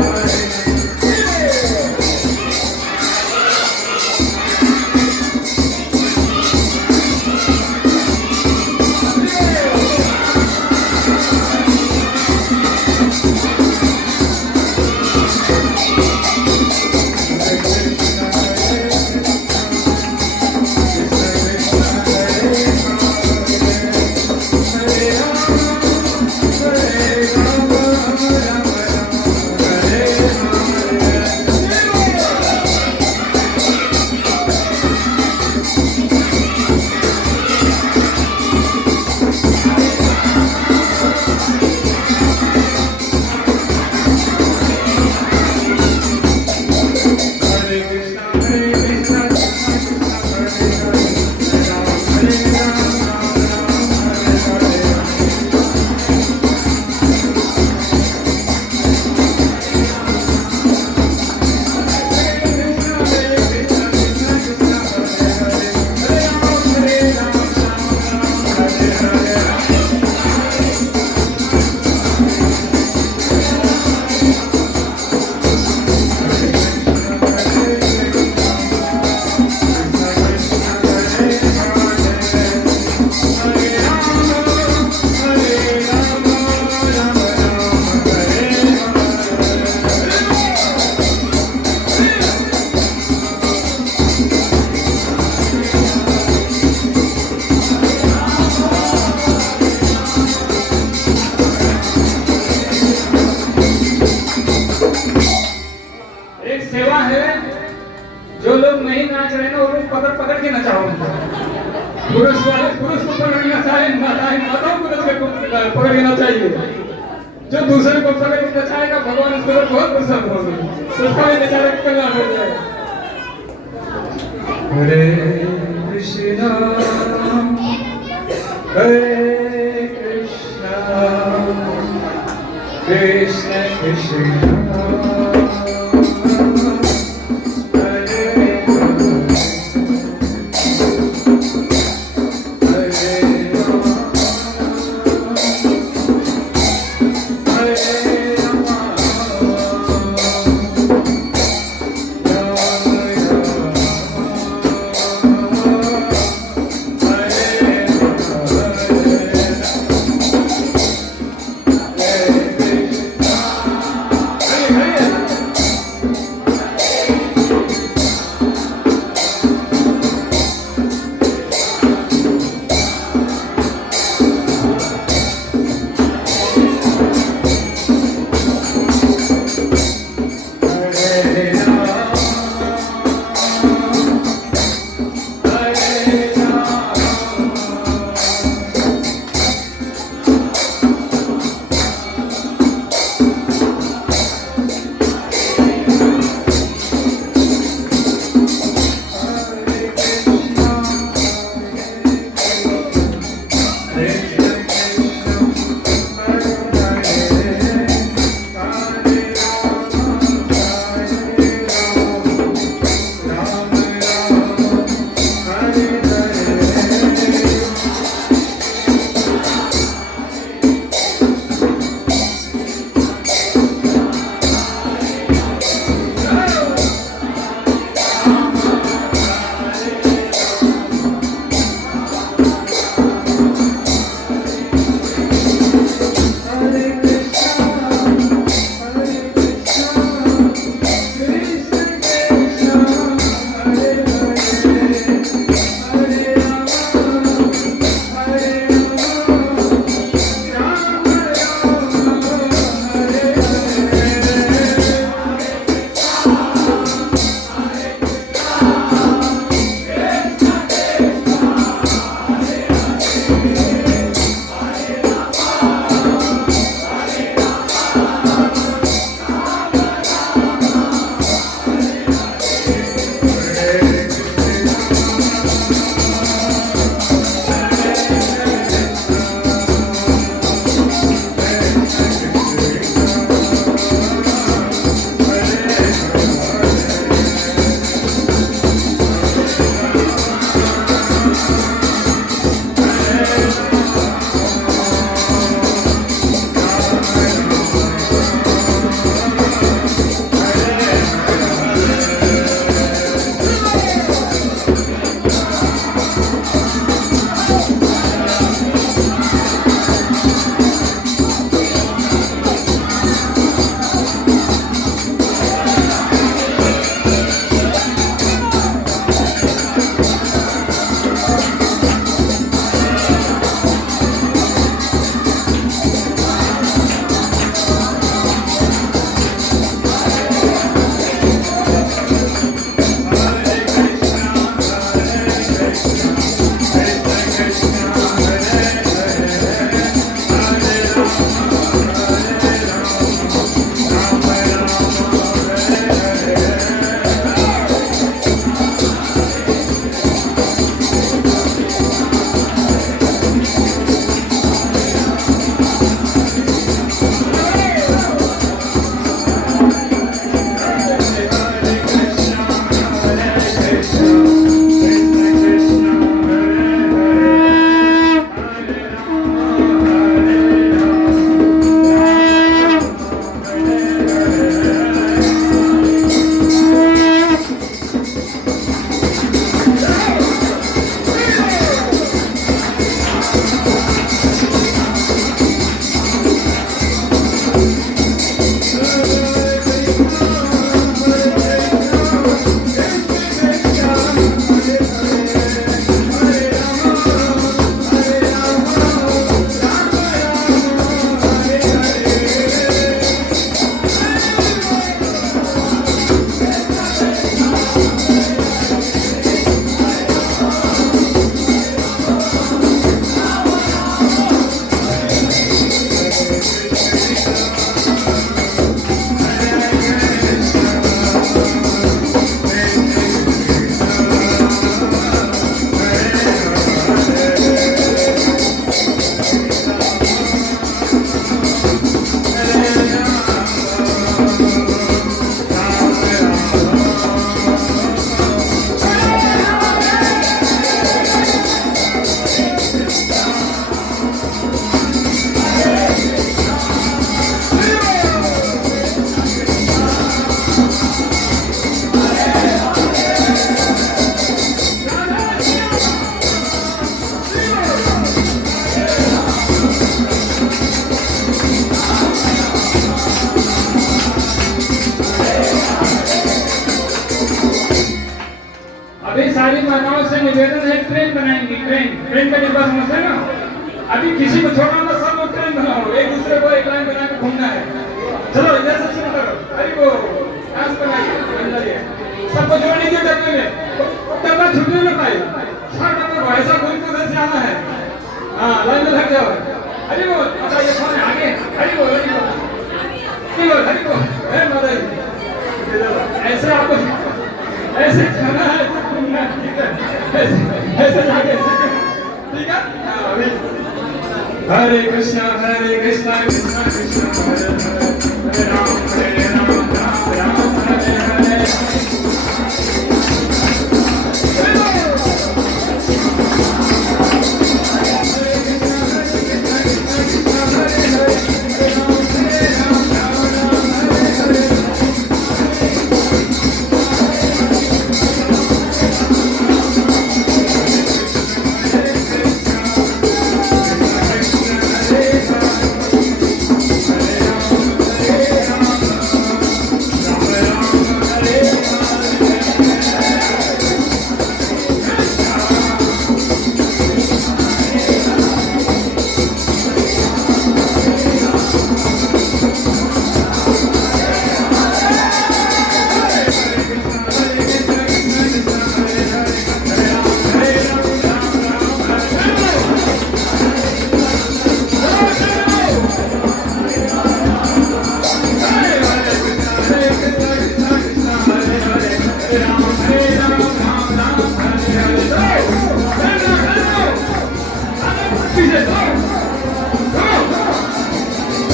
चाहूंगा। पुरुष वाले पुरुष को पकड़ना चाहिए, माताओं को पकड़ लेना चाहिए। जो दूसरे को पकड़ के बचाएगा भगवान उसके ऊपर बहुत प्रसन्न होंगे, उसका भी बेचारे को कल्याण हो जाएगा। हरे कृष्णा हरे कृष्णा कृष्ण कृष्ण माताओं से निवेदन है, ट्रेन बनाएंगी, ट्रेन का डिब्बा समझते हैं ना। अभी किसी को छोड़ना ना, सब लोग ट्रेन बनाओ, एक दूसरे को एक लाइन बना के घूमना है। चलो इधर से शुरू करो, अरे वो डांस बनाइए, सबको जोड़ लीजिए डब्बे में, डब्बा छूटने ना पाए, सब डब्बे को ऐसा घूम के उधर से आना है। हाँ लाइन में लग जाओ, अरे वो अच्छा ये कौन है आगे, अरे वो हे माता जी, ऐसे आपको ऐसे खाना है, घूमना है, ठीक है, ऐसे जाके ठीक है। हरे कृष्णा कृष्णा कृष्णा हरे हरे, हरे Ram Ram Ram Hare Hare.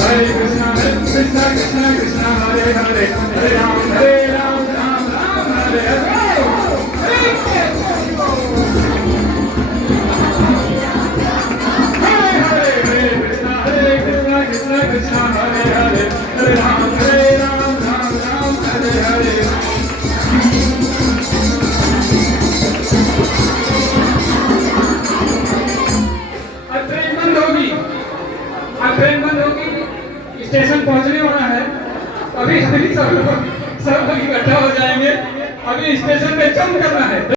Hare Krishna Krishna Krishna Hare Hare, Hare Ram Ram Ram Hare Hare। Hare Krishna Krishna Krishna Hare Hare, Hare Ram Ram Hare Hare। Train बंद होगी, स्टेशन पहुंचने वाला है। अभी सब लोग इकट्ठा हो जाएंगे, अभी स्टेशन पे जंप करना है।